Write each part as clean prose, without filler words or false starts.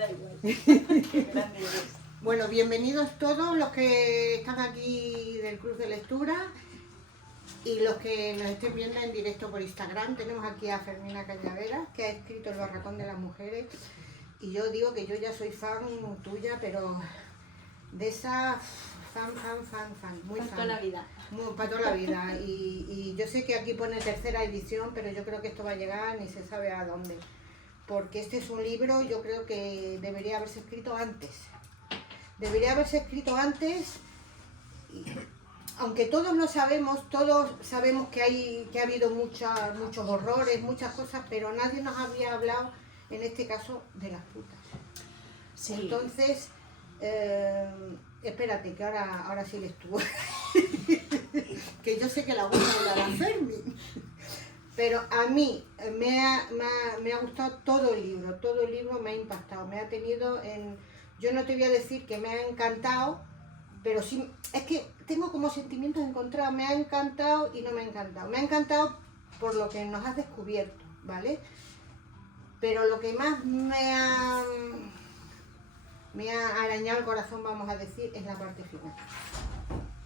da igual. Qué grande eres. Bueno, bienvenidos todos los que están aquí del Club de Lectura y los que nos estén viendo en directo por Instagram. Tenemos aquí a Fermina Cañavera, que ha escrito El barracón de las mujeres. Y yo digo que yo ya soy fan tuya, pero de esa fan, muy Para fan. toda la vida. Para toda la vida. Y yo sé que aquí pone tercera edición, pero yo creo que esto va a llegar ni se sabe a dónde. Porque este es un libro, yo creo que debería haberse escrito antes. Debería haberse escrito antes, aunque todos lo sabemos, todos sabemos que ha habido muchos horrores, muchas cosas, pero nadie nos había hablado, en este caso, de las putas. Sí. Entonces, espérate, que ahora sigues tú. Que yo sé que la voy a hablar a Fermín. Pero a mí me ha gustado todo el libro me ha impactado, me ha tenido en... Yo no te voy a decir que me ha encantado, pero sí, es que tengo como sentimientos encontrados, me ha encantado y no me ha encantado. Me ha encantado por lo que nos has descubierto, ¿vale? Pero lo que más me ha arañado el corazón, vamos a decir, es la parte final.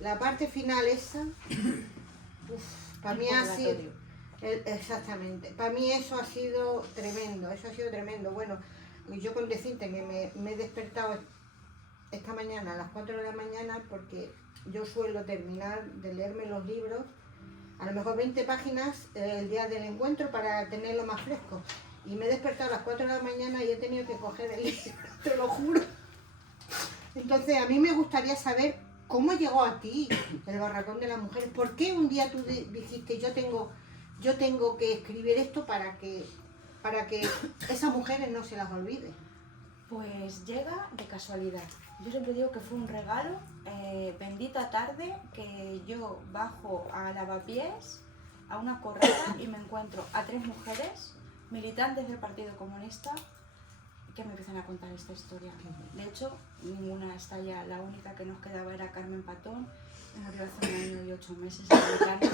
La parte final esa, para mí ha sido... Exactamente, para mí eso ha sido tremendo, Bueno, yo con decirte que me he despertado esta mañana a las 4 de la mañana porque yo suelo terminar de leerme los libros, a lo mejor 20 páginas el día del encuentro para tenerlo más fresco. Y me he despertado a las 4 de la mañana y he tenido que coger el libro, te lo juro. Entonces a mí me gustaría saber cómo llegó a ti El barracón de las mujeres. ¿Por qué un día tú dijiste yo tengo que escribir esto para que esas mujeres no se las olvide? Pues llega de casualidad. Yo siempre digo que fue un regalo, bendita tarde, que yo bajo a Lavapiés, a una corrada, y me encuentro a 3 mujeres militantes del Partido Comunista que me empiezan a contar esta historia. De hecho, ninguna está ya, la única que nos quedaba era Carmen Patón, que murió hace 1 año y 8 meses en Alicante,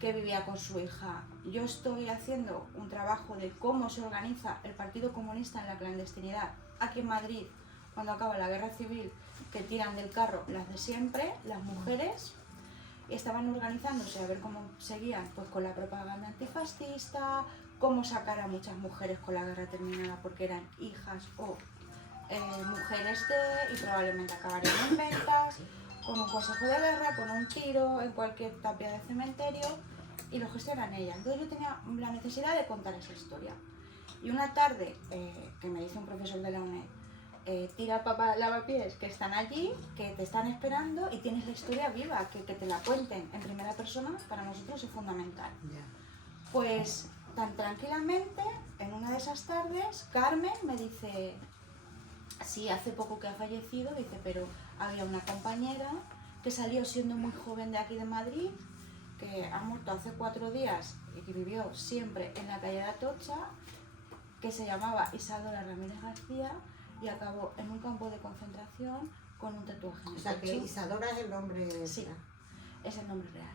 que vivía con su hija. Yo estoy haciendo un trabajo de cómo se organiza el Partido Comunista en la clandestinidad aquí en Madrid, cuando acaba la guerra civil, que tiran del carro las de siempre, las mujeres, y estaban organizándose a ver cómo seguían, pues con la propaganda antifascista, cómo sacar a muchas mujeres con la guerra terminada porque eran hijas o mujeres y probablemente acabarían en ventas, con un consejo de guerra, con un tiro, en cualquier tapia de cementerio, y lo gestionan ellas. Entonces yo tenía la necesidad de contar esa historia. Y una tarde, que me dice un profesor de la UNED, tira papá Lavapiés, que están allí, que te están esperando y tienes la historia viva, que te la cuenten en primera persona, para nosotros es fundamental. Yeah. Pues tan tranquilamente, en una de esas tardes, Carmen me dice, sí, hace poco que ha fallecido, dice, pero había una compañera que salió siendo muy joven de aquí de Madrid, que ha muerto hace 4 días y que vivió siempre en la calle de Atocha, que se llamaba Isadora Ramírez García y acabó en un campo de concentración con un tatuaje en el O sea, que pecho. Isadora es el nombre... Sí, es el nombre real.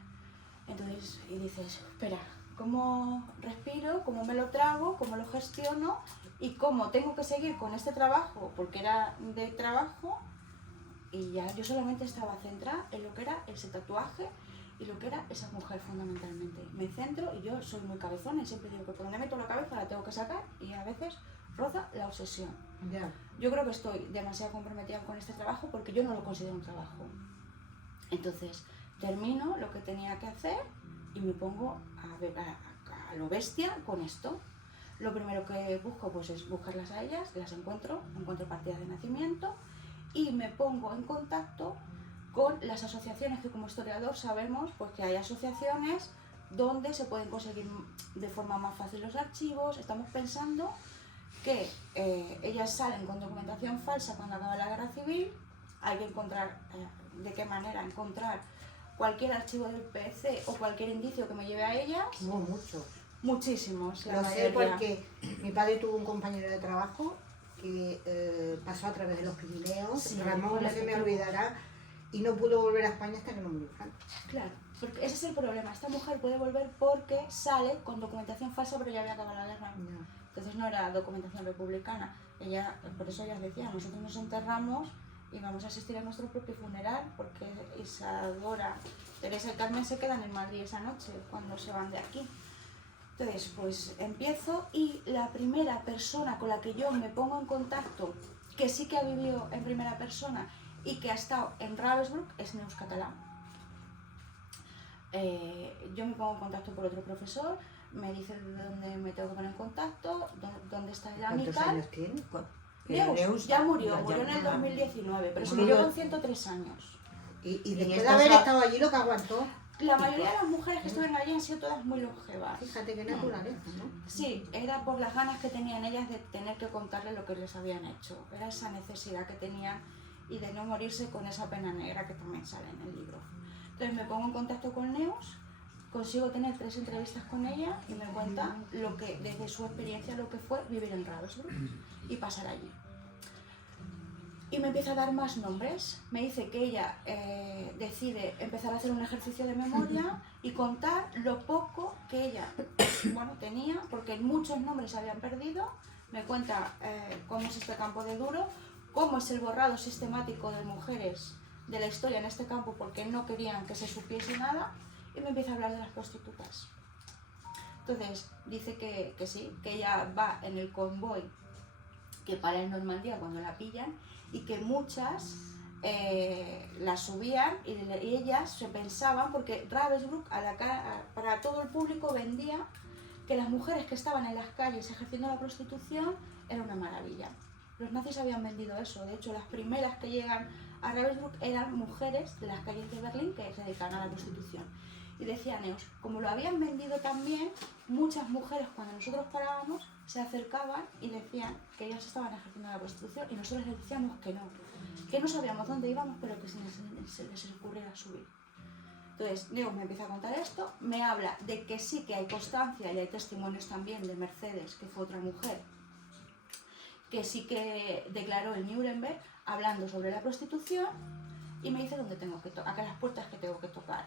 Entonces, y dices, espera, ¿cómo respiro? ¿Cómo me lo trago? ¿Cómo lo gestiono? ¿Y cómo tengo que seguir con este trabajo? Porque era de trabajo y ya yo solamente estaba centrada en lo que era ese tatuaje y lo que era esa mujer fundamentalmente. Me centro y yo soy muy cabezona y siempre digo que por donde meto la cabeza la tengo que sacar y a veces roza la obsesión. Yeah. Yo creo que estoy demasiado comprometida con este trabajo porque yo no lo considero un trabajo. Entonces, termino lo que tenía que hacer y me pongo a lo bestia con esto. Lo primero que busco pues es buscarlas a ellas, las encuentro partidas de nacimiento y me pongo en contacto con las asociaciones, que como historiador sabemos pues que hay asociaciones donde se pueden conseguir de forma más fácil los archivos. Estamos pensando que ellas salen con documentación falsa cuando acaba la guerra civil. Hay que encontrar de qué manera encontrar cualquier archivo del PC o cualquier indicio que me lleve a ellas. No, mucho. Muchísimos, la Lo sé mayoría. porque mi padre tuvo un compañero de trabajo que pasó a través de los Pirineos, Sí, Ramón, no se me olvidará, y no pudo volver a España hasta que no murió. Claro, porque ese es el problema. Esta mujer puede volver porque sale con documentación falsa, pero ya había acabado la guerra. No. Entonces no era documentación republicana. Por eso ellas decían, nosotros nos enterramos y vamos a asistir a nuestro propio funeral, porque Isadora, Teresa y Carmen se quedan en Madrid esa noche cuando se van de aquí. Entonces, pues empiezo, y la primera persona con la que yo me pongo en contacto, que sí que ha vivido en primera persona y que ha estado en Ravensbrück, es Neus Català. Yo me pongo en contacto por otro profesor, me dice dónde me tengo que poner en contacto, dónde está el ¿Cuántos amical. años tiene? Neus ya murió en el 2019, pero se murió con 103 años. Y después de haber estado allí, lo que aguantó. La mayoría de las mujeres que estuvieron allí han sido todas muy longevas. Fíjate qué naturaleza, ¿no? Sí, era por las ganas que tenían ellas de tener que contarle lo que les habían hecho. Era esa necesidad que tenían y de no morirse con esa pena negra que también sale en el libro. Entonces me pongo en contacto con Neus, consigo tener 3 entrevistas con ella y me cuenta lo que, desde su experiencia, lo que fue vivir en Ravensbrück y pasar allí. Y me empieza a dar más nombres. Me dice que ella decide empezar a hacer un ejercicio de memoria y contar lo poco que ella tenía, porque muchos nombres se habían perdido. Me cuenta cómo es este campo de Duro, cómo es el borrado sistemático de mujeres de la historia en este campo, porque no querían que se supiese nada, y me empieza a hablar de las prostitutas. Entonces dice que sí, que ella va en el convoy que para en Normandía cuando la pillan, y que muchas las subían y ellas se pensaban, porque Ravensbrück para todo el público vendía que las mujeres que estaban en las calles ejerciendo la prostitución era una maravilla. Los nazis habían vendido eso. De hecho, las primeras que llegan a Ravensbrück eran mujeres de las calles de Berlín que se dedicaban a la prostitución. Y decía Neus, como lo habían vendido también, muchas mujeres cuando nosotros parábamos se acercaban y decían que ellas estaban ejerciendo la prostitución, y nosotros les decíamos que no sabíamos dónde íbamos, pero que se les ocurriera subir. Entonces Neus me empieza a contar esto, me habla de que sí que hay constancia y hay testimonios también de Mercedes, que fue otra mujer, que sí que declaró en Nuremberg hablando sobre la prostitución, y me dice dónde tengo que tocar, las puertas que tengo que tocar.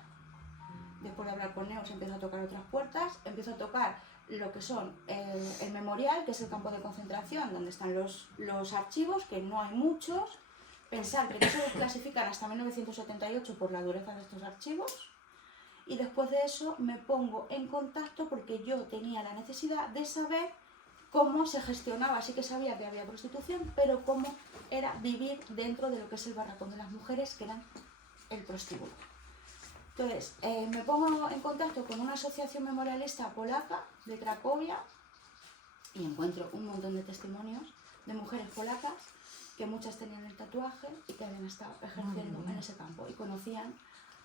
Después de hablar con Neus empiezo a tocar otras puertas, empiezo a tocar lo que son el memorial, que es el campo de concentración, donde están los archivos, que no hay muchos. Pensar que no se desclasifican hasta 1978 por la dureza de estos archivos. Y después de eso me pongo en contacto porque yo tenía la necesidad de saber cómo se gestionaba. Sí que sabía que había prostitución, pero cómo era vivir dentro de lo que es el barracón de las mujeres, que eran el prostíbulo. Entonces, me pongo en contacto con una asociación memorialista polaca de Cracovia y encuentro un montón de testimonios de mujeres polacas que muchas tenían el tatuaje y que habían estado ejerciendo en ese campo y conocían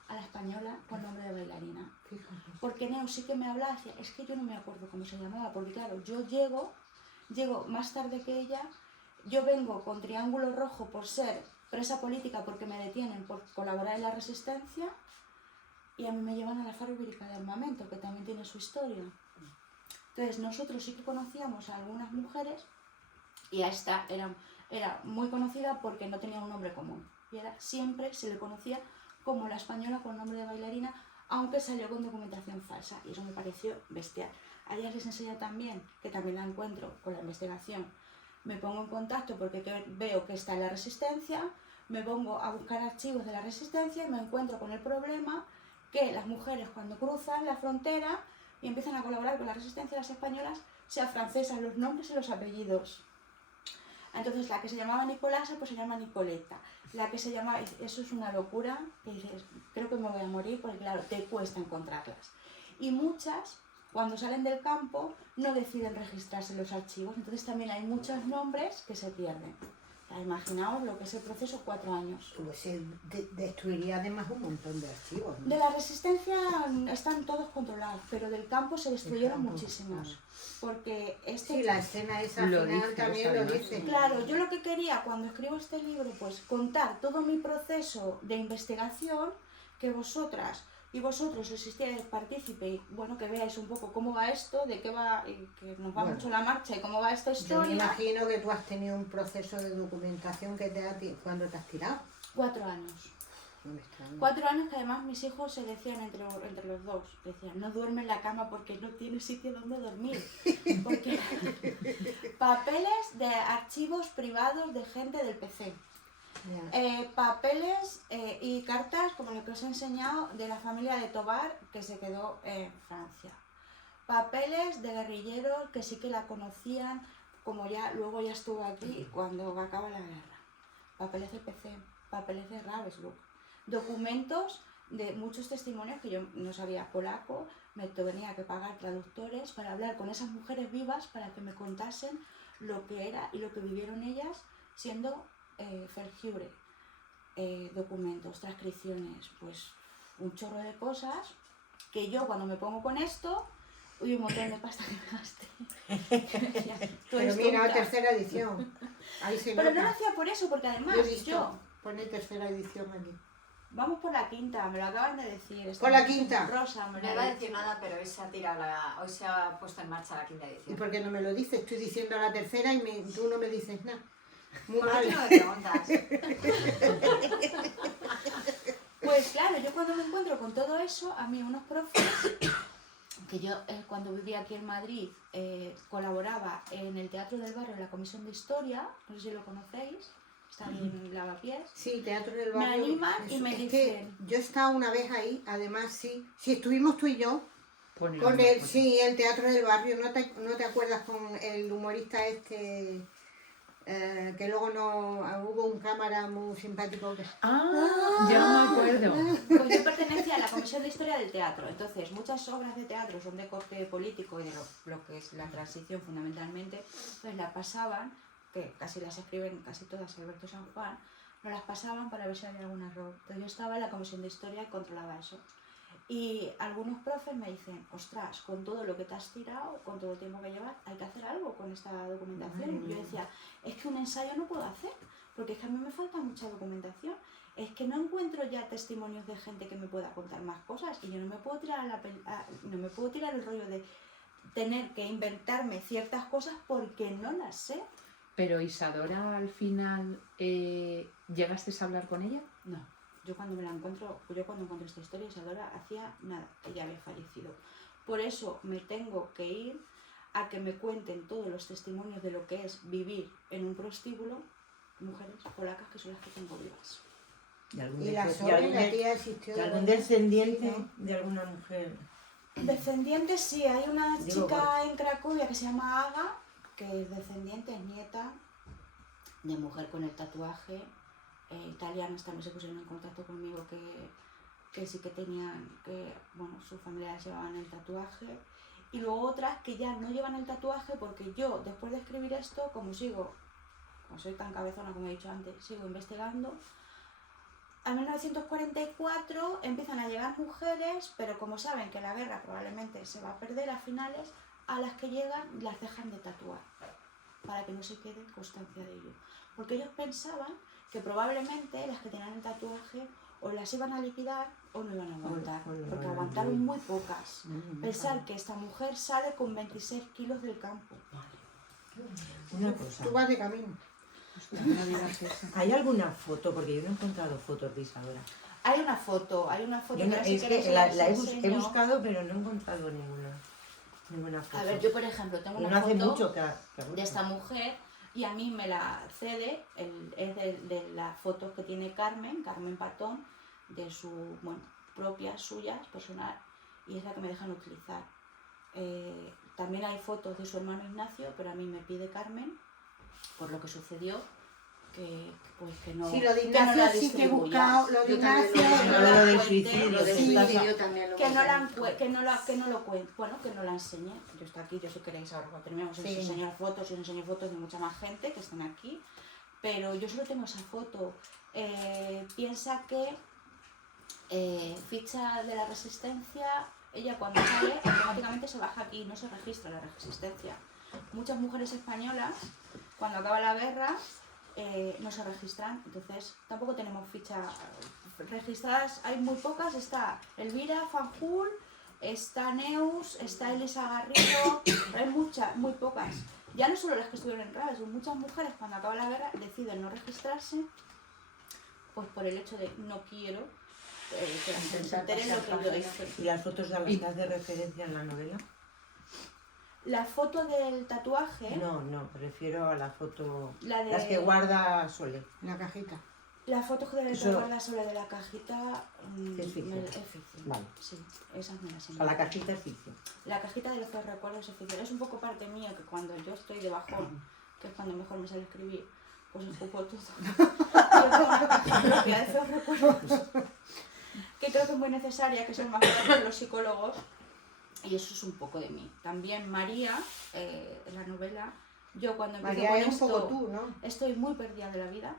a la española con nombre de bailarina. Porque Neus sí que me hablaba, decía, es que yo no me acuerdo cómo se llamaba, porque claro, yo llego más tarde que ella, yo vengo con triángulo rojo por ser presa política, porque me detienen por colaborar en la resistencia, y a mí me llevan a la fábrica de armamento, que también tiene su historia. Entonces nosotros sí que conocíamos a algunas mujeres, y a esta era muy conocida porque no tenía un nombre común, y siempre se le conocía como la española con nombre de bailarina, aunque salió con documentación falsa, y eso me pareció bestial. A ellas les enseño también, que también la encuentro con la investigación, me pongo en contacto porque veo que está en la resistencia, me pongo a buscar archivos de la resistencia y me encuentro con el problema que las mujeres cuando cruzan la frontera y empiezan a colaborar con la resistencia, las españolas se afrancesan los nombres y los apellidos. Entonces la que se llamaba Nicolasa pues se llama Nicoleta, la que se llama, eso es una locura, que dices, creo que me voy a morir porque claro, te cuesta encontrarlas. Y muchas, cuando salen del campo, no deciden registrarse en los archivos, entonces también hay muchos nombres que se pierden. Imaginaos lo que es el proceso, 4 años. Pues se destruiría además un montón de archivos, ¿no? De la resistencia están todos controlados, pero del campo se destruyeron muchísimos. Porque sí, la escena esa final también lo dice. Claro, yo lo que quería cuando escribo este libro, pues contar todo mi proceso de investigación, que vosotras y vosotros existierais partícipe y bueno, que veáis un poco cómo va esto, de qué va, y que nos va mucho la marcha y cómo va esta historia. Yo me imagino que tú has tenido un proceso de documentación que ¿cuándo te has tirado? 4 años. No me extraña. 4 años que además mis hijos se decían entre los dos, decían, no duerme en la cama porque no tiene sitio donde dormir. Porque papeles de archivos privados de gente del PC. Papeles y cartas, como lo que os he enseñado, de la familia de Tobar, que se quedó en Francia. Papeles de guerrilleros que sí que la conocían, como luego ya estuvo aquí cuando acaba la guerra. Papeles de PC, papeles de Ravensbrück. Documentos de muchos testimonios que yo no sabía polaco, me tenía que pagar traductores para hablar con esas mujeres vivas para que me contasen lo que era y lo que vivieron ellas siendo Verhöre. Documentos, transcripciones, pues un chorro de cosas que yo cuando me pongo con esto, un montón de pasta que me gasté. Pero mira, tercera edición. Ahí se Pero nota. no lo hacía por eso, porque además yo... Pone tercera edición aquí. Vamos por la quinta, me lo acaban de decir. ¿Por la quinta? Rosa, No iba a decir nada, pero hoy se ha puesto en marcha la quinta ¿Y edición. por qué no me lo dices? Estoy diciendo la tercera y tú no me dices nada. Muy ¿Por mal. qué no me preguntas? Pues claro, yo cuando me encuentro con todo eso, a mí unos profes, que yo cuando vivía aquí en Madrid colaboraba en el Teatro del Barrio, en la Comisión de Historia, no sé si lo conocéis, está ahí en Lavapiés. Sí, Teatro del Me Barrio. animan y me es dicen... que yo he estado una vez ahí, además sí. Si estuvimos tú y yo, Ponle con una el, foto. sí, el Teatro del Barrio, ¿no te acuerdas con el humorista este, que luego hubo un cámara muy simpático que... Ah, ya me acuerdo. Pues yo pertenecía a la Comisión de Historia del Teatro, entonces muchas obras de teatro son de corte político y de lo que es la transición fundamentalmente, entonces las pasaban, que casi las escriben casi todas Alberto San Juan, nos las pasaban para ver si había algún error. Entonces yo estaba en la Comisión de Historia y controlaba eso. Y algunos profes me dicen, ostras, con todo lo que te has tirado, con todo el tiempo que llevas, hay que hacer algo con esta documentación. Y yo decía, es que un ensayo no puedo hacer, porque es que a mí me falta mucha documentación. Es que no encuentro ya testimonios de gente que me pueda contar más cosas y yo no me puedo tirar, no me puedo tirar el rollo de tener que inventarme ciertas cosas porque no las sé. Pero Isadora, al final, ¿llegaste a hablar con ella? No, yo cuando encuentro esta historia, Isadora hacía nada, ella había fallecido. Por eso me tengo que ir a que me cuenten todos los testimonios de lo que es vivir en un prostíbulo, mujeres polacas que son las que tengo vivas. Y la tía existió. ¿De algún descendiente de alguna mujer? Descendientes, sí, hay una Digo, chica en Cracovia que se llama Aga, que es descendiente, es nieta de mujer con el tatuaje. Italianas también se pusieron en contacto conmigo que sí que tenían, que bueno, sus familiares llevaban el tatuaje. Y luego otras que ya no llevan el tatuaje porque yo, después de escribir esto, como soy tan cabezona como he dicho antes, sigo investigando. En 1944 empiezan a llegar mujeres, pero como saben que la guerra probablemente se va a perder a finales, a las que llegan las dejan de tatuar, para que no se quede constancia de ello. Porque ellos pensaban que probablemente las que tenían el tatuaje o las iban a liquidar o no iban a aguantar, porque aguantaron muy pocas. Pensar que esta mujer sale con 26 kilos del campo. Una cosa. Tú vas de camino. No digas eso. ¿Hay alguna foto? Porque yo no he encontrado fotos de Isadora. Hay una foto, Yo no- pero si es queréis que os la he enseño. buscado, pero no he encontrado ninguna foto. A ver, yo por ejemplo tengo Y una no hace foto mucho que de esta mujer y a mí me la cede, es de las fotos que tiene Carmen Patón, de su, propias, suyas, personal, y es la que me dejan utilizar. También hay fotos de su hermano Ignacio, pero a mí me pide Carmen, por lo que sucedió, que no. Sí, lo de que no Ignacio la sí que he distribuya. buscado, lo de Yo también Ignacio... lo- Que no Lo la del cuente, suicidio, Lo de sí. suicidio también lo que no la encuentro. cuente, bueno, que no la enseñe. Yo estoy aquí, yo si queréis ahora cuando terminemos os Sí. enseño fotos y os enseño fotos de mucha más gente que están aquí, pero yo solo tengo esa foto. Piensa que ficha de la resistencia, ella cuando sale automáticamente se baja aquí, no se registra la resistencia. Muchas mujeres españolas cuando acaba la guerra no se registran, entonces tampoco tenemos ficha registradas, hay muy pocas, está Elvira Fanjul, está Neus, está Elisa Garrido, pero hay muy pocas. Ya no solo las que estuvieron en RAE, son muchas mujeres cuando acaba la guerra deciden no registrarse pues por el hecho de no quiero que la gente se Intentar entere lo pasar que yo página. hice. ¿Y las fotos a las que hace referencia en la novela? La foto del tatuaje, No, me refiero a la foto... la de Las que guarda Sole. La cajita. la foto que Eso- guarda sobre de la cajita Es ficción. es ficción. Vale. Sí, esas me las O sea, la inventé. cajita es ficción. La cajita de los recuerdos es ficción. Es un poco parte mía que cuando yo estoy de bajón, que es cuando mejor me sale escribir, pues escupo todo. Yo tengo una caja propia de esos recuerdos que creo que es muy necesaria, que son más para los psicólogos, y eso es un poco de mí. También María, en la novela, yo cuando empiezo María con es un esto, poco tú, ¿no? estoy muy perdida de la vida,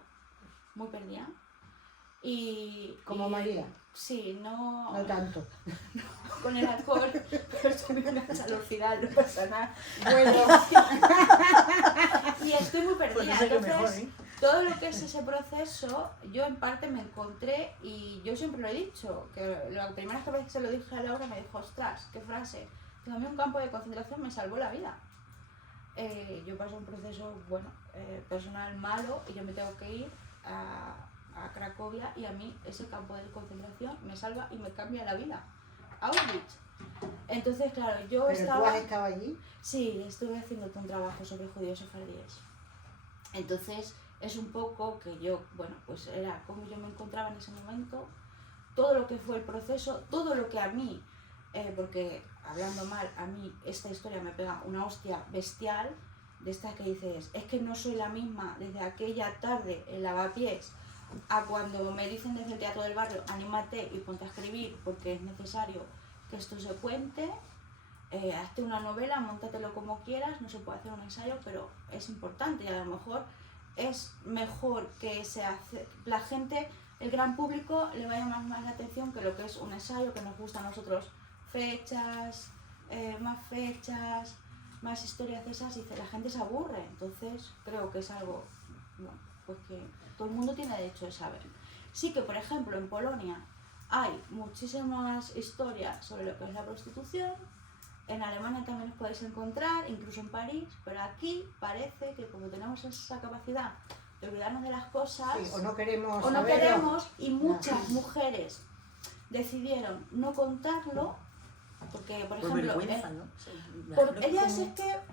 muy perdida. Como y- María. Sí, No tanto. con el alcohol, pero estoy muy enganchada al oxidal, no pasa nada. Bueno, Y estoy muy Pues perdida. no sé qué Entonces, mejor, ¿eh? todo lo que es ese proceso, yo en parte me encontré, y yo siempre lo he dicho, que la primera vez que se lo dije a Laura me dijo, ostras, qué frase. Digo, a mí un campo de concentración me salvó la vida. Yo paso un proceso, bueno, personal malo, y yo me tengo que ir a Cracovia, y a mí ese campo de concentración me salva y me cambia la vida. Auschwitz. Entonces, claro, yo pero tú estaba... has estado allí. Sí, estuve haciendo un trabajo sobre judíos sefardíes. Entonces, es un poco que yo, bueno, pues era como yo me encontraba en ese momento, todo lo que fue el proceso, todo lo que a mí, porque hablando mal, a mí esta historia me pega una hostia bestial, de estas que dices, es que no soy la misma desde aquella tarde en Lavapiés a cuando me dicen desde el Teatro del Barrio, anímate y ponte a escribir porque es necesario que esto se cuente. Hazte una novela, móntatelo como quieras, no se puede hacer un ensayo, pero es importante, y a lo mejor es mejor que la gente, el gran público, le vaya más la atención que lo que es un ensayo, que nos gusta a nosotros fechas, más historias de esas, y la gente se aburre. Entonces creo que es algo, bueno, pues que todo el mundo tiene derecho de saber. Sí que, por ejemplo, en Polonia hay muchísimas historias sobre lo que es la prostitución. En Alemania también os podéis encontrar, incluso en París, pero aquí parece que como tenemos esa capacidad de olvidarnos de las cosas, Sí, o no queremos o no saberlo. queremos, y muchas mujeres decidieron no contarlo, porque, por Por ejemplo, vergüenza, ¿no?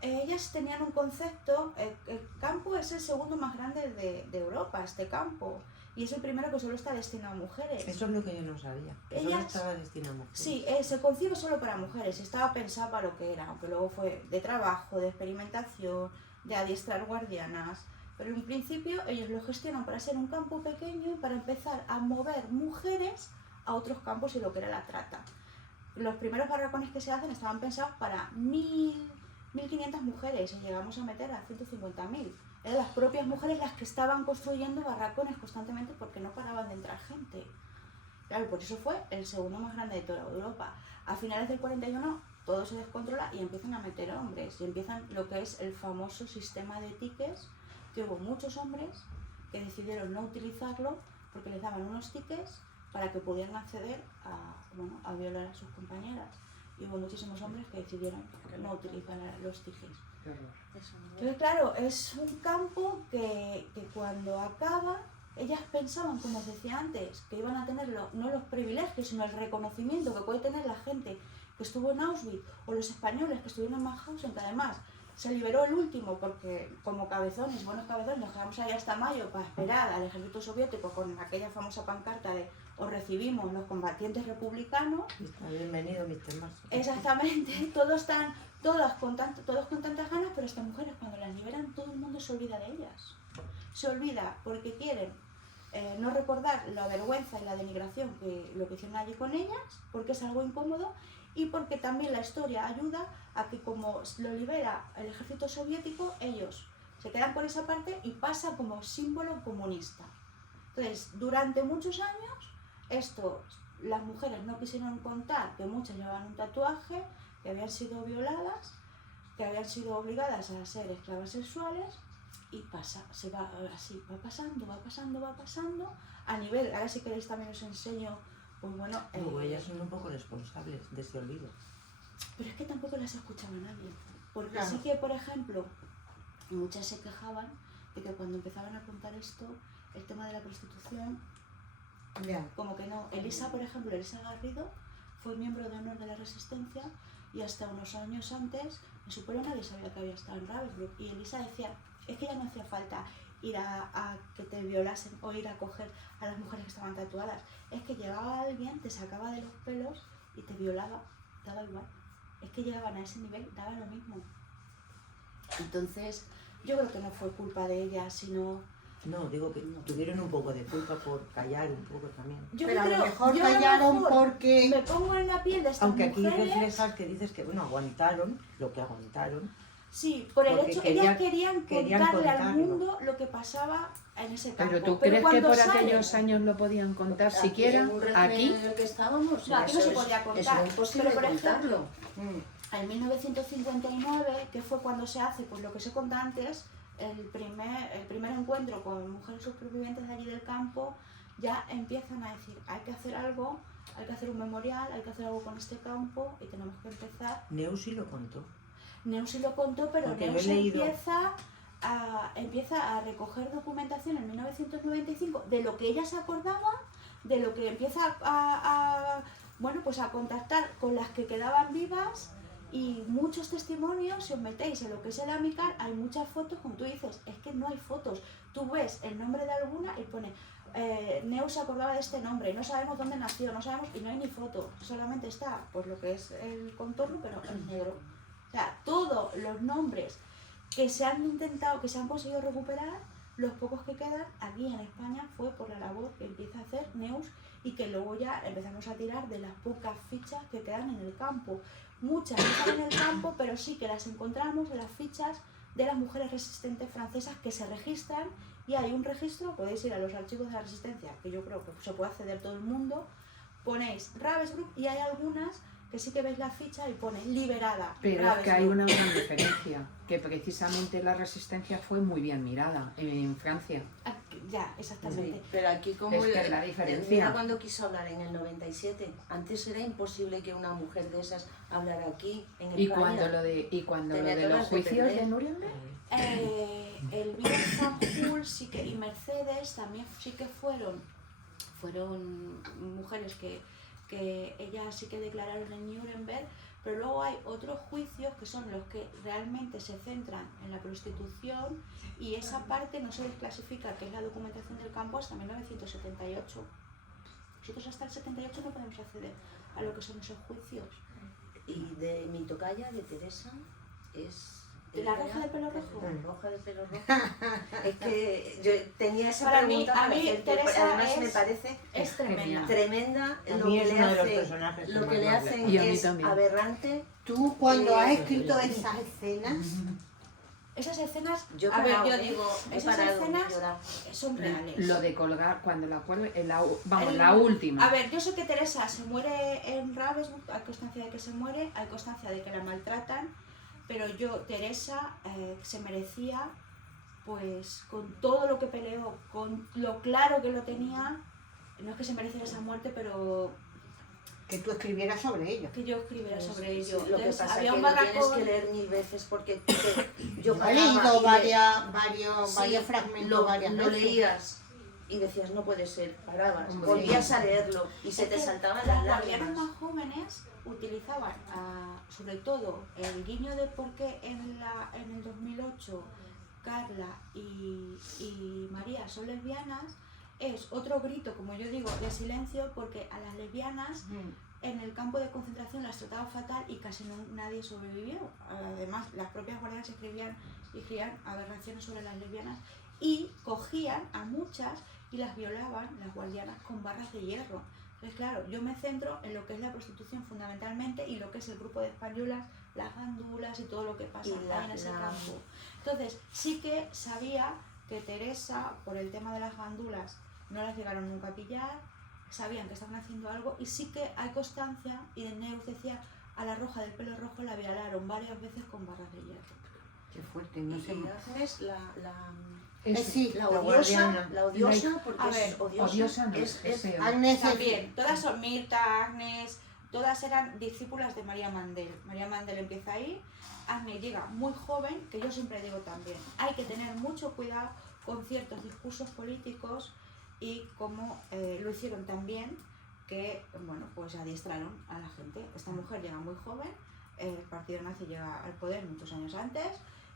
ellas tenían un concepto, el campo es el segundo más grande de Europa, este campo, y es el primero que solo está destinado a mujeres. Eso es lo que yo no sabía. Que solo Ellas- estaba destinado a mujeres. Sí, se concibe solo para mujeres, estaba pensado para lo que era, aunque luego fue de trabajo, de experimentación, de adiestrar guardianas, pero en un principio ellos lo gestionan para ser un campo pequeño y para empezar a mover mujeres a otros campos y lo que era la trata. Los primeros barracones que se hacen estaban pensados para 1.500 mujeres, y llegamos a meter a 150.000. Eran las propias mujeres las que estaban construyendo barracones constantemente porque no paraban de entrar gente. Claro, por eso fue el segundo más grande de toda Europa. A finales del 41 todo se descontrola y empiezan a meter hombres, y empiezan lo que es el famoso sistema de tickets, que hubo muchos hombres que decidieron no utilizarlo porque les daban unos tickets para que pudieran acceder a violar a sus compañeras. Y hubo muchísimos hombres que decidieron no utilizar los tickets. Entonces, claro, es un campo que cuando acaba, ellas pensaban, como os decía antes, que iban a tener no los privilegios, sino el reconocimiento que puede tener la gente que estuvo en Auschwitz, o los españoles que estuvieron en Mauthausen, que además se liberó el último porque como cabezones, buenos cabezones, nos quedamos ahí hasta mayo para esperar al ejército soviético con aquella famosa pancarta de os recibimos los combatientes republicanos. Está bienvenido, Mr. Marshall. Exactamente, todos con tantas ganas, pero estas mujeres cuando las liberan todo el mundo se olvida de ellas. Se olvida porque quieren no recordar la vergüenza y la denigración que lo que hicieron allí con ellas, porque es algo incómodo, y porque también la historia ayuda a que como lo libera el ejército soviético, ellos se quedan por esa parte y pasa como símbolo comunista. Entonces, durante muchos años, las mujeres no quisieron contar que muchas llevaban un tatuaje, que habían sido violadas, que habían sido obligadas a ser esclavas sexuales, y pasa, se va así, va pasando, a nivel, ahora si queréis también os enseño, pues bueno... Luego ellas son un poco responsables de ese olvido. Pero es que tampoco las escuchaba nadie, porque Claro. sí que, por ejemplo, muchas se quejaban de que cuando empezaban a contar esto, el tema de la prostitución, Ya. Como que no. Elisa, por ejemplo, Elisa Garrido fue miembro de honor de la Resistencia y hasta unos años antes en su pueblo nadie sabía que había estado en Ravensbrück. Y Elisa decía, es que ya no hacía falta ir a que te violasen o ir a coger a las mujeres que estaban tatuadas. Es que llegaba alguien, te sacaba de los pelos y te violaba, daba igual. Es que llegaban a ese nivel, daba lo mismo. Entonces, yo creo que no fue culpa de ella, sino... No, digo que tuvieron un poco de culpa por callar un poco también. Yo Pero a creo- lo mejor yo a lo callaron mejor porque... me pongo en la piel de estas Aunque aquí mujeres. reflejas que dices que, bueno, aguantaron lo que aguantaron. Sí, por el Porque hecho, querían- ellas querían querían contarle al contarlo. mundo lo que pasaba en ese campo. Pero tú crees que cuando por salen- aquellos años lo podían contar Aquí, siquiera en un régimen aquí. en el que estábamos, No, aquí no eso se podía contar. Es muy imposible Pero, por ejemplo, contarlo. En 1959, que fue cuando se hace, pues lo que se cuenta antes, el primer encuentro con mujeres supervivientes de allí del campo, ya empiezan a decir, hay que hacer algo, hay que hacer un memorial, hay que hacer algo con este campo y tenemos que empezar. Neusi lo contó. Neusi lo contó, pero Porque lo he Neusi leído. empieza a recoger documentación en 1995 de lo que ella se acordaba, de lo que empieza bueno, pues a contactar con las que quedaban vivas y muchos testimonios. Si os metéis en lo que es el Amical, hay muchas fotos, como tú dices, es que no hay fotos. Tú ves el nombre de alguna y pone Neus se acordaba de este nombre, no sabemos dónde nació, no sabemos, y no hay ni foto, solamente está pues lo que es el contorno, pero en negro. O sea, todos los nombres que se han intentado, que se han conseguido recuperar, los pocos que quedan aquí en España fue por la labor que empieza a hacer Neus y que luego ya empezamos a tirar de las pocas fichas que quedan en el campo. Muchas no están en el campo, pero sí que las encontramos en las fichas de las mujeres resistentes francesas que se registran, y hay un registro, podéis ir a los archivos de la Resistencia, que yo creo que se puede acceder todo el mundo, ponéis Ravensbrück y hay algunas que sí que veis la ficha y pone liberada. Pero es que hay Ravensbrück. una gran diferencia, que precisamente la resistencia fue muy bien mirada en Francia. Ah, ya, exactamente. Sí, pero aquí como Es que la diferencia. mira cuando quiso hablar en el 97, antes era imposible que una mujer de esas hablara aquí en España. Y cuando lo Tenía de todas los de juicios perder. de Nuremberg. Elvira Fanjul sí que, y Mercedes también sí que fueron mujeres que ellas sí que declararon en Nuremberg, pero luego hay otros juicios que son los que realmente se centran en la prostitución, y esa parte no se desclasifica, que es la documentación del campo, hasta 1978. Nosotros hasta el 78 no podemos acceder a lo que son esos juicios. Y de mi tocaya, de Teresa, es... ¿De la roja de pelo rojo? La roja de pelo rojo. Es que yo tenía esa Para mí- pregunta a para mí hacerte, Teresa además me es- parece Es tremenda. genial. tremenda A lo mí que es le uno de los hacen, personajes que lo más que le me habla. hacen Y a mí es también. aberrante. Tú cuando has Eh, escrito esas escenas, Esas escenas, Yo he a ver, parado, yo digo, he esas parado de escenas llorar. son reales. Lo de colgar, cuando la cuelga, El- la última. A ver, yo sé que Teresa se muere en Ravensbrück, hay constancia de que se muere, hay constancia de que la maltratan, pero Teresa se merecía, pues con todo lo que peleó, con lo claro que lo tenía, no es que se mereciera esa muerte, pero que tú escribieras sobre ello. que yo escribiera sobre Sí, ello. lo que Entonces, pasa es había que un lo tienes barracón. que leer 1000 veces porque yo He leído varios sí, fragmentos varias lo veces. leías y decías no puede ser, parabas, Hombre. volvías a leerlo y se Es te que saltaban las las guardianas lágrimas. más jóvenes utilizaban sobre todo el guiño de por qué en el 2008 Carla y María son lesbianas, es otro grito, como yo digo, de silencio, porque a las lesbianas en el campo de concentración las trataba fatal y casi nadie sobrevivió. Además, las propias guardianas escribían aberraciones sobre las lesbianas y cogían a muchas y las violaban, las guardianas, con barras de hierro. Entonces, claro, yo me centro en lo que es la prostitución fundamentalmente y lo que es el grupo de españolas, las gandulas y todo lo que pasa Y ahí en ese campo. Entonces, sí que sabía que Teresa, por el tema de las gandulas, no las llegaron nunca a pillar, sabían que estaban haciendo algo, y sí que hay constancia, y de Neus decía, a la roja del pelo rojo la violaron varias veces con barras de hierro. Qué fuerte, no sé. Y Agnes, la Sí, la la odiosa, guardiana. la odiosa, porque A es ver, Odiosa no, es es peor. Agnes es- También, todas son Mirta, Agnes, todas eran discípulas de María Mandel. María Mandel empieza ahí, Agnes llega muy joven, que yo siempre digo también, hay que tener mucho cuidado con ciertos discursos políticos y cómo lo hicieron tan bien que, bueno, pues adiestraron a la gente. Esta mujer llega muy joven, el partido nazi llega al poder muchos años antes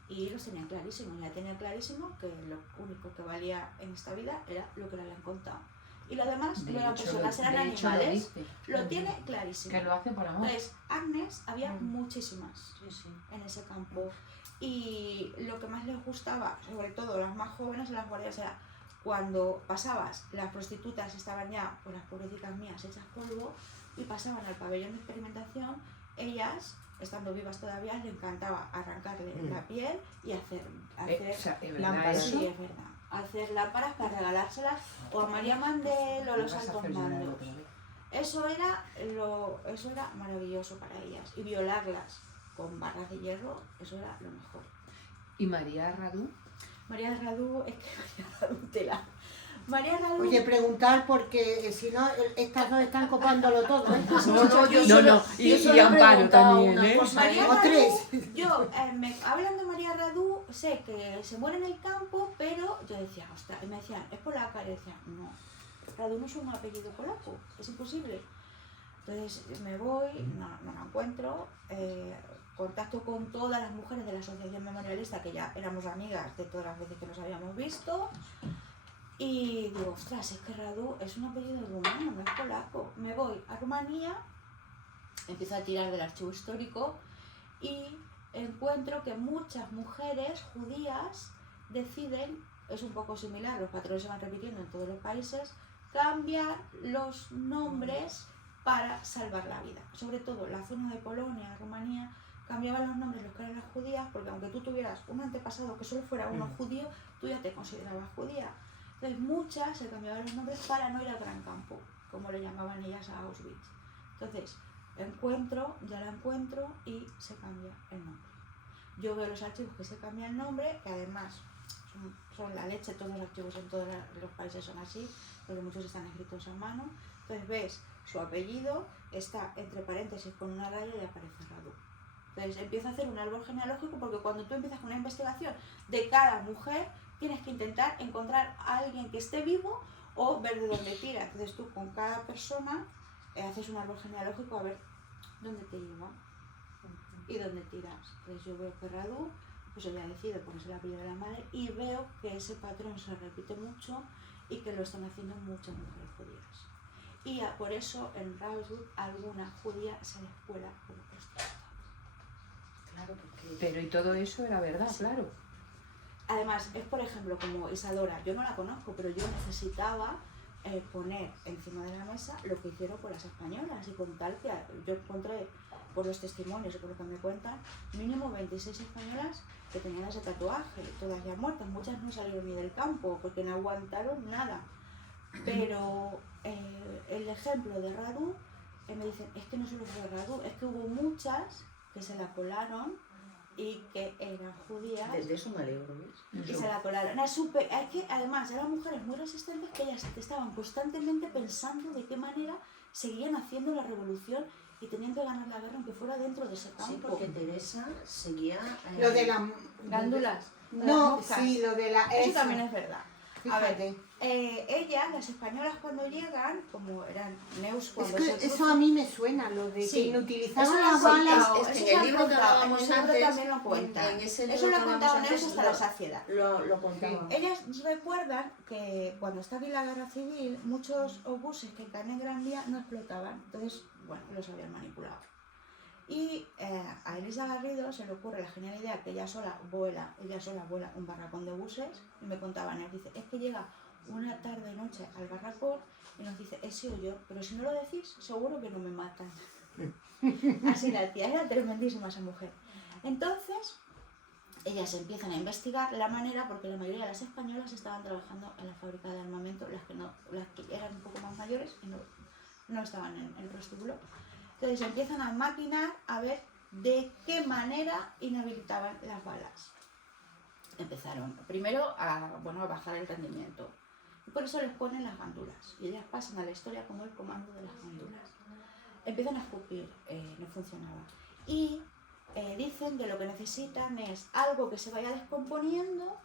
y los tenía clarísimos. Ya tenía clarísimo que lo único que valía en esta vida era lo que le habían contado. Y lo demás no eran personas, eran animales. Lo tiene clarísimo. Que lo hace por amor. Entonces, Agnes había muchísimas Sí, sí. en ese campo. Y lo que más les gustaba, sobre todo las más jóvenes, las guardias, era cuando pasabas, las prostitutas estaban ya, pues las pobrecitas mías, hechas polvo, y pasaban al pabellón de experimentación, ellas, estando vivas todavía, les encantaba arrancarle la piel y hacer lámparas. sí, es verdad, hacer lámparas para regalárselas o a María Mandel o a los altos mandos. Eso era maravilloso para ellas. Y violarlas con barras de hierro, eso era lo mejor. ¿Y María Radú? María Radú, es que María Radú tela. María Radú... Oye, preguntar porque si no, estas dos están copándolo todo, ¿eh? Y Amparo también, ¿eh? María O Radú, tres. yo, hablando de María Radú, sé que se muere en el campo, pero yo decía, ostras, y me decían, es polaca, y yo decía, no, Radú no es un apellido polaco, es imposible. Entonces me voy, no la encuentro, contacto con todas las mujeres de la asociación memorialista, que ya éramos amigas de todas las veces que nos habíamos visto, y digo, ostras, es que Radú es un apellido rumano, no es polaco. Me voy a Rumanía, empiezo a tirar del archivo histórico y encuentro que muchas mujeres judías deciden, es un poco similar, los patrones se van repitiendo en todos los países, cambiar los nombres para salvar la vida. Sobre todo la zona de Polonia, Rumanía, cambiaban los nombres los que eran las judías, porque aunque tú tuvieras un antepasado que solo fuera uno judío, tú ya te considerabas judía. Entonces muchas se cambiaban los nombres para no ir al gran campo, como le llamaban ellas a Auschwitz. Entonces ya la encuentro y se cambia el nombre. Yo veo los archivos que se cambia el nombre, que además son la leche, todos los archivos en todos los países son así, porque muchos están escritos a mano. Entonces ves su apellido, está entre paréntesis con una raya y aparece Radú. Entonces empiezo a hacer un árbol genealógico, porque cuando tú empiezas con una investigación de cada mujer, tienes que intentar encontrar a alguien que esté vivo o ver de dónde tira. Entonces tú con cada persona haces un árbol genealógico a ver dónde te lleva y dónde tiras. Entonces yo veo que Radú, pues ella decide ponerse el apellido de la madre y veo que ese patrón se repite mucho y que lo están haciendo muchas mujeres judías. Y por eso en Ravensbrück alguna judía se les cuela por los prostitutas. Claro, porque... Pero y todo eso era verdad, Sí. claro. Además, es por ejemplo como Isadora, yo no la conozco, pero yo necesitaba poner encima de la mesa lo que hicieron con las españolas y con tal que yo encontré por los testimonios y por lo que me cuentan, mínimo 26 españolas que tenían ese tatuaje, todas ya muertas, muchas no salieron ni del campo porque no aguantaron nada. Pero el ejemplo de Radú, me dicen, es que no solo fue Radú, es que hubo muchas que se la colaron y que eran judías. De eso me alegro, ¿ves? Y se la colaron. Es que además eran mujeres muy resistentes que ellas estaban constantemente pensando de qué manera seguían haciendo la revolución y tenían que ganar la guerra aunque fuera dentro de ese campo. Sí, porque Teresa seguía... Lo de la... Gándulas. No, moscas. sí, lo de la... Eso también es verdad. A ver, Fíjate. ellas, las españolas cuando llegan, como eran neus Es cuando que se eso a mí me suena, lo de Sí. que utilizaban Eso las lo han balas. contado, Es que eso en se el han libro que contado, hablábamos en el libro antes, también lo cuenta. en ese libro Eso lo que ha contado hablábamos Neus antes, hasta la saciedad. lo contaba. Ellas recuerdan que cuando está aquí la guerra civil, muchos obuses que caen en Gran Vía no explotaban, entonces, bueno, los habían manipulado. Y a Elisa Garrido se le ocurre la genial idea que ella sola vuela un barracón de buses, y me contaban, nos dice, es que llega una tarde-noche al barracón y nos dice, he sido yo, pero si no lo decís, seguro que no me matan. Así la tía, era tremendísima esa mujer. Entonces, ellas empiezan a investigar la manera, porque la mayoría de las españolas estaban trabajando en la fábrica de armamento, las que eran un poco más mayores y no estaban en el prostíbulo. Entonces empiezan a maquinar a ver de qué manera inhabilitaban las balas. Empezaron primero a bajar el rendimiento. Y por eso les ponen las gándulas. Y ellas pasan a la historia como el comando de las gándulas. Empiezan a escupir, no funcionaba. Y dicen que lo que necesitan es algo que se vaya descomponiendo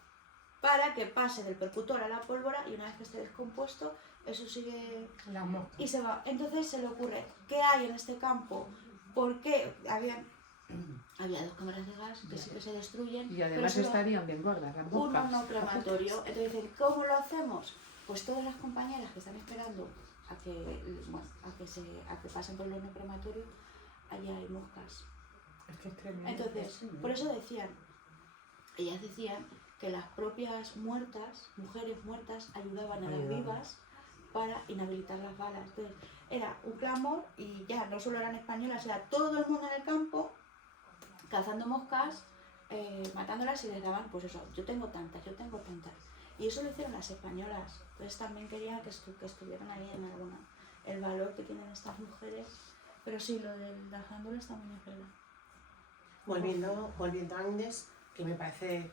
para que pase del percutor a la pólvora y una vez que esté descompuesto, eso sigue Las moscas. y se va. Entonces se le ocurre, ¿qué hay en este campo? ¿Por qué? Había 2 cámaras de gas que sí que se destruyen. Y además pero solo estarían bien gordas las un moscas. horno crematorio. Entonces dicen, ¿cómo lo hacemos? Pues todas las compañeras que están esperando a que, bueno, a que pasen por el horno crematorio, allá hay moscas. Es que es tremendo. Entonces, por eso ellas decían que las propias muertas, mujeres muertas, ayudaban a las vivas para inhabilitar las balas. Entonces, era un clamor y ya no solo eran españolas, era todo el mundo en el campo cazando moscas, matándolas y les daban, pues eso, yo tengo tantas. Y eso lo hicieron las españolas. Entonces también quería que estuvieran ahí en alguna, el valor que tienen estas mujeres. Pero sí, lo de las glándulas también es verdad. Volviendo a Agnes, que me parece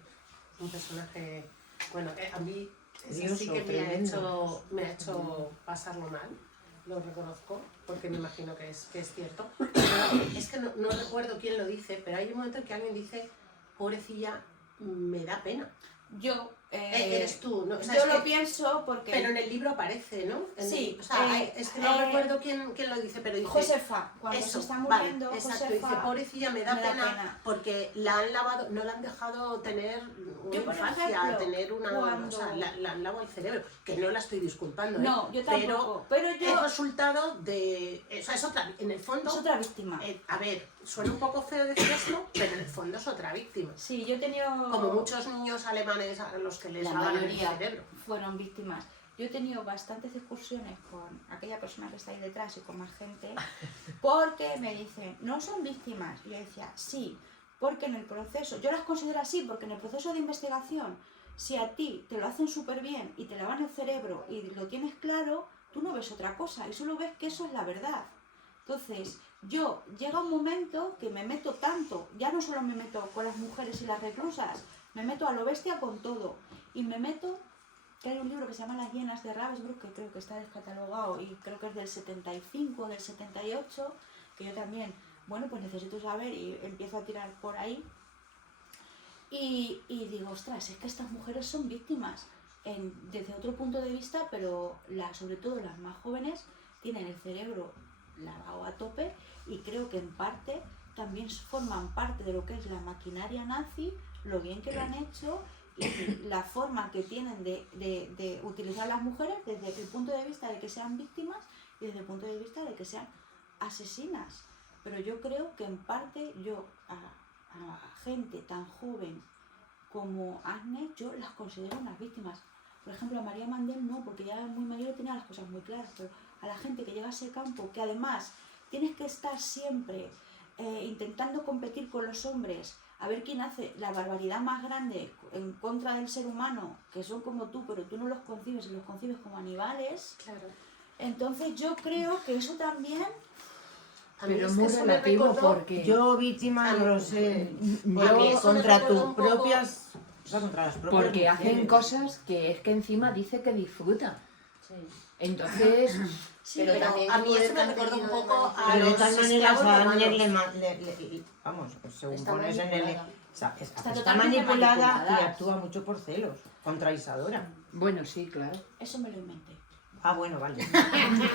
un personaje, bueno, a mí Curioso, sí que tremendo. me ha hecho pasarlo mal, lo reconozco, porque me imagino que es cierto. Pero es que no recuerdo quién lo dice, pero hay un momento en que alguien dice, pobrecilla, me da pena. Yo, Eres tú, ¿no? O sea, yo es lo que- pienso porque Pero en el libro aparece, ¿no? Sí, O sea, es que no recuerdo quién lo dice, pero dice... Josefa, cuando Eso, se está vale, muriendo, exacto, Josefa, dice, pobrecilla, me da me da pena, pena. porque la han lavado, no la han dejado tener una Yo, por infancia, ejemplo, tener una... cuando- O sea, la han lavado el cerebro, que no la estoy disculpando, no, yo tampoco, pero es yo resultado de... O sea, es otra, en el fondo... es otra víctima. A ver, suena un poco feo decir esto, pero en el fondo es otra víctima. Sí, yo he tenido... Como muchos niños alemanes a los que les La lavan el mayoría cerebro. fueron víctimas. Yo he tenido bastantes discusiones con aquella persona que está ahí detrás y con más gente, porque me dicen, no son víctimas. Y yo decía, sí, porque en el proceso, yo las considero así, porque en el proceso de investigación, si a ti te lo hacen súper bien y te lavan el cerebro y lo tienes claro, tú no ves otra cosa y solo ves que eso es la verdad. Entonces, yo llega un momento que me meto tanto, ya no solo me meto con las mujeres y las reclusas, me meto a lo bestia con todo. Y me meto, que hay un libro que se llama Las hienas de Ravensbrück, que creo que está descatalogado y creo que es del 75, del 78, que yo también, bueno, pues necesito saber y empiezo a tirar por ahí. Y digo, ostras, es que estas mujeres son víctimas desde otro punto de vista, pero sobre todo las más jóvenes tienen el cerebro lavado a tope y creo que en parte también forman parte de lo que es la maquinaria nazi, lo bien que lo han hecho y la forma que tienen de utilizar a las mujeres desde el punto de vista de que sean víctimas y desde el punto de vista de que sean asesinas. Pero yo creo que en parte yo a gente tan joven como Agnes, yo las considero unas víctimas. Por ejemplo, a María Mandel no, porque ya es muy mayor y tenía las cosas muy claras, pero a la gente que llega a ese campo, que además tienes que estar siempre intentando competir con los hombres, a ver quién hace la barbaridad más grande en contra del ser humano, que son como tú, pero tú no los concibes y los concibes como animales. Claro. Entonces yo creo que eso también... A mí Pero es es que muy eso me relativo recordó- porque... Yo víctima no lo sé. A mí Yo eso me contra recuerda tus un poco- propias... O sea, contra las propias Porque hacen mujeres. cosas que es que encima dice que disfruta. Sí. Entonces, Sí, Pero pero también a mí tuvo eso me el recuerda un contenido de poco a Pero de los tal manera esclavos a romanos. Agnes vamos, según Está pones en el... manipulada. Está totalmente manipulada manipulada. y actúa mucho por celos contra Isadora. bueno, sí, claro. eso me lo inventé. Ah, bueno, vale.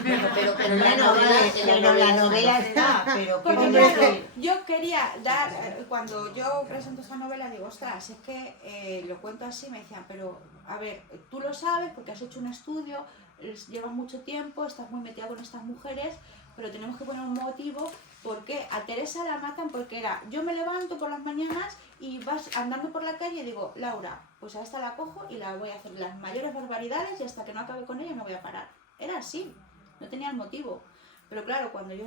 Pero en la Bueno, novela, vale, en la pero la novela novela está, pero Porque quiero claro, decir... yo quería dar, cuando yo presento esta novela, digo, ostras, es que lo cuento así, me decían, pero a ver, tú lo sabes porque has hecho un estudio, llevas mucho tiempo, estás muy metida con estas mujeres, pero tenemos que poner un motivo, porque a Teresa la matan porque era, yo me levanto por las mañanas y vas andando por la calle y digo, Laura, pues a esta la cojo y la voy a hacer las mayores barbaridades y hasta que no acabe con ella no voy a parar. Era así, no tenía el motivo. Pero claro, cuando yo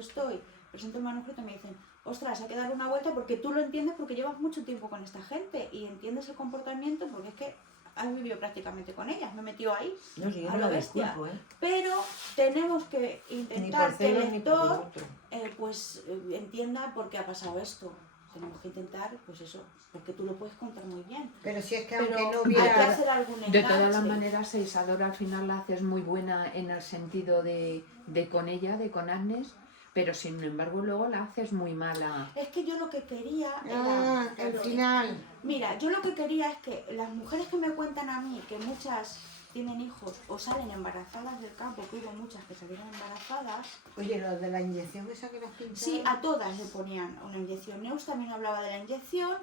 presento el manuscrito me dicen, ostras, hay que darle una vuelta porque tú lo entiendes porque llevas mucho tiempo con esta gente y entiendes el comportamiento porque es que has vivido prácticamente con ellas, me he metido ahí. No, sí, yo a no lo la bestia. disculpo, ¿eh? Pero tenemos que Ni intentar por que el celos ni por lo lector otro. entienda por qué ha pasado esto. Tenemos que intentar, pues eso, porque tú lo puedes contar muy bien. Pero si es que Pero aunque no hay que hubiera... hacer algún De todas las enganche. maneras, Isadora al final la haces muy buena en el sentido de con ella, de con Agnes, pero sin embargo luego la haces muy mala. Es que yo lo que quería Ah, era... el final. Mira, yo lo que quería es que las mujeres que me cuentan a mí, que muchas tienen hijos o salen embarazadas del campo, que hubo muchas que salieron embarazadas, Oye, lo de la inyección esa que nos pintaron. sí, a todas le ponían una inyección. Neus también hablaba de la inyección,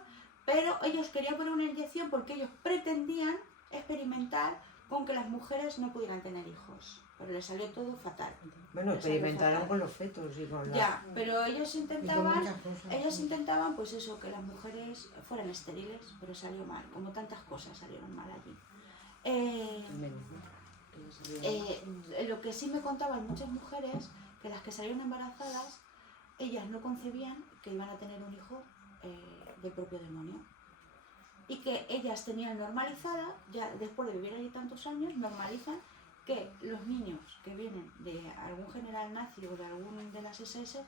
pero ellos querían poner una inyección porque ellos pretendían experimentar con que las mujeres no pudieran tener hijos. Pero les salió todo fatal. Bueno, Les salió experimentaron fatal. con los fetos y con la... Ya, pero ellos Y con intentaban, muchas cosas. pues eso, que las mujeres fueran estériles, pero salió mal, como tantas cosas salieron mal allí. Lo que sí me contaban muchas mujeres, que las que salieron embarazadas, ellas no concebían que iban a tener un hijo del propio demonio. Y que ellas tenían normalizada, ya después de vivir allí tantos años, normalizan que los niños que vienen de algún general nazi o de algún de las SS,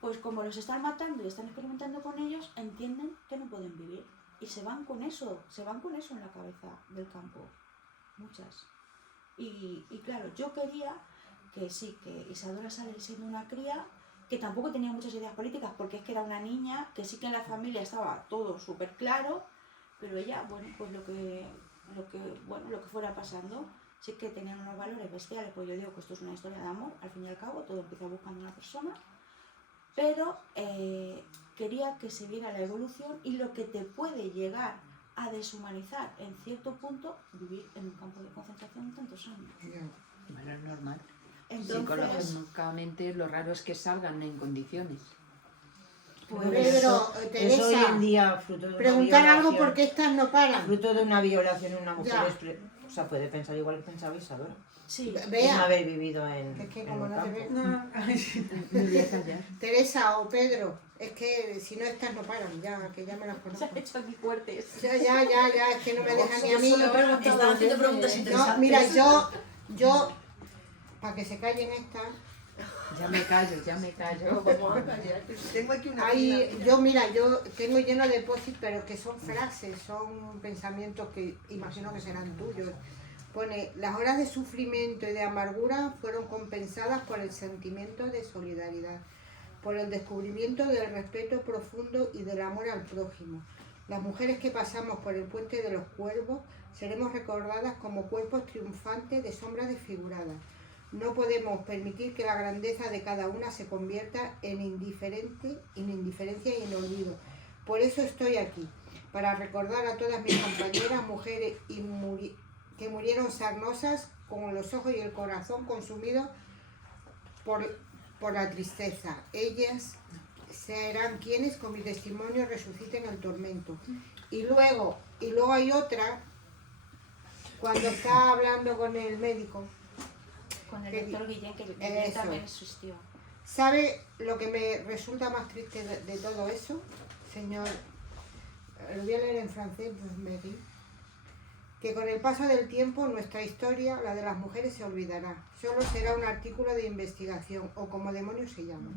pues como los están matando y están experimentando con ellos, entienden que no pueden vivir. Y se van con eso en la cabeza del campo, muchas. Y claro, yo quería que sí, que Isadora sale siendo una cría, que tampoco tenía muchas ideas políticas, porque es que era una niña, que sí que en la familia estaba todo súper claro, pero ella, bueno, pues lo que fuera pasando, sí que tenían unos valores bestiales, pues yo digo que esto es una historia de amor, al fin y al cabo, todo empieza buscando una persona, pero quería que se viera la evolución y lo que te puede llegar a deshumanizar en cierto punto vivir en un campo de concentración tantos años. Bueno, es normal. Entonces, Psicológicamente lo raro es que salgan en condiciones. pues, Pero, Eso hoy en Teresa, día, fruto de una preguntar algo violación, porque estas no paran. fruto de una violación en una mujer, Ya. o sea, puede pensar igual que pensaba Isadora. sí, Sin Vea, haber vivido en, es que en como un no te campo. ves. Me voy a callar. Teresa o Pedro, es que si no estas no paran, ya, que ya me las se conozco. han hecho aquí fuertes. Ya, es que no me deja ni a mí. Estaba haciendo preguntas interesantes. No, mira, yo, para que se callen estas, Ya me callo. Tengo aquí una hay, yo tengo lleno de post-it, pero que son frases, son pensamientos que imagino que serán tuyos. Pone, las horas de sufrimiento y de amargura fueron compensadas por el sentimiento de solidaridad, por el descubrimiento del respeto profundo y del amor al prójimo. Las mujeres que pasamos por el puente de los cuervos seremos recordadas como cuerpos triunfantes de sombras desfiguradas. No podemos permitir que la grandeza de cada una se convierta en indiferencia y en olvido. Por eso estoy aquí, para recordar a todas mis compañeras, mujeres que murieron sarnosas, con los ojos y el corazón consumidos por la tristeza. Ellas serán quienes con mi testimonio resuciten el tormento. Y luego hay otra, cuando está hablando con el médico, Con el que doctor Guillén, que eso. Guillén también existió. ¿sabe lo que me resulta más triste de todo eso, señor? Lo voy a leer en francés, pues me di. Que con el paso del tiempo nuestra historia, la de las mujeres, se olvidará. Solo será un artículo de investigación, o como demonios se llama.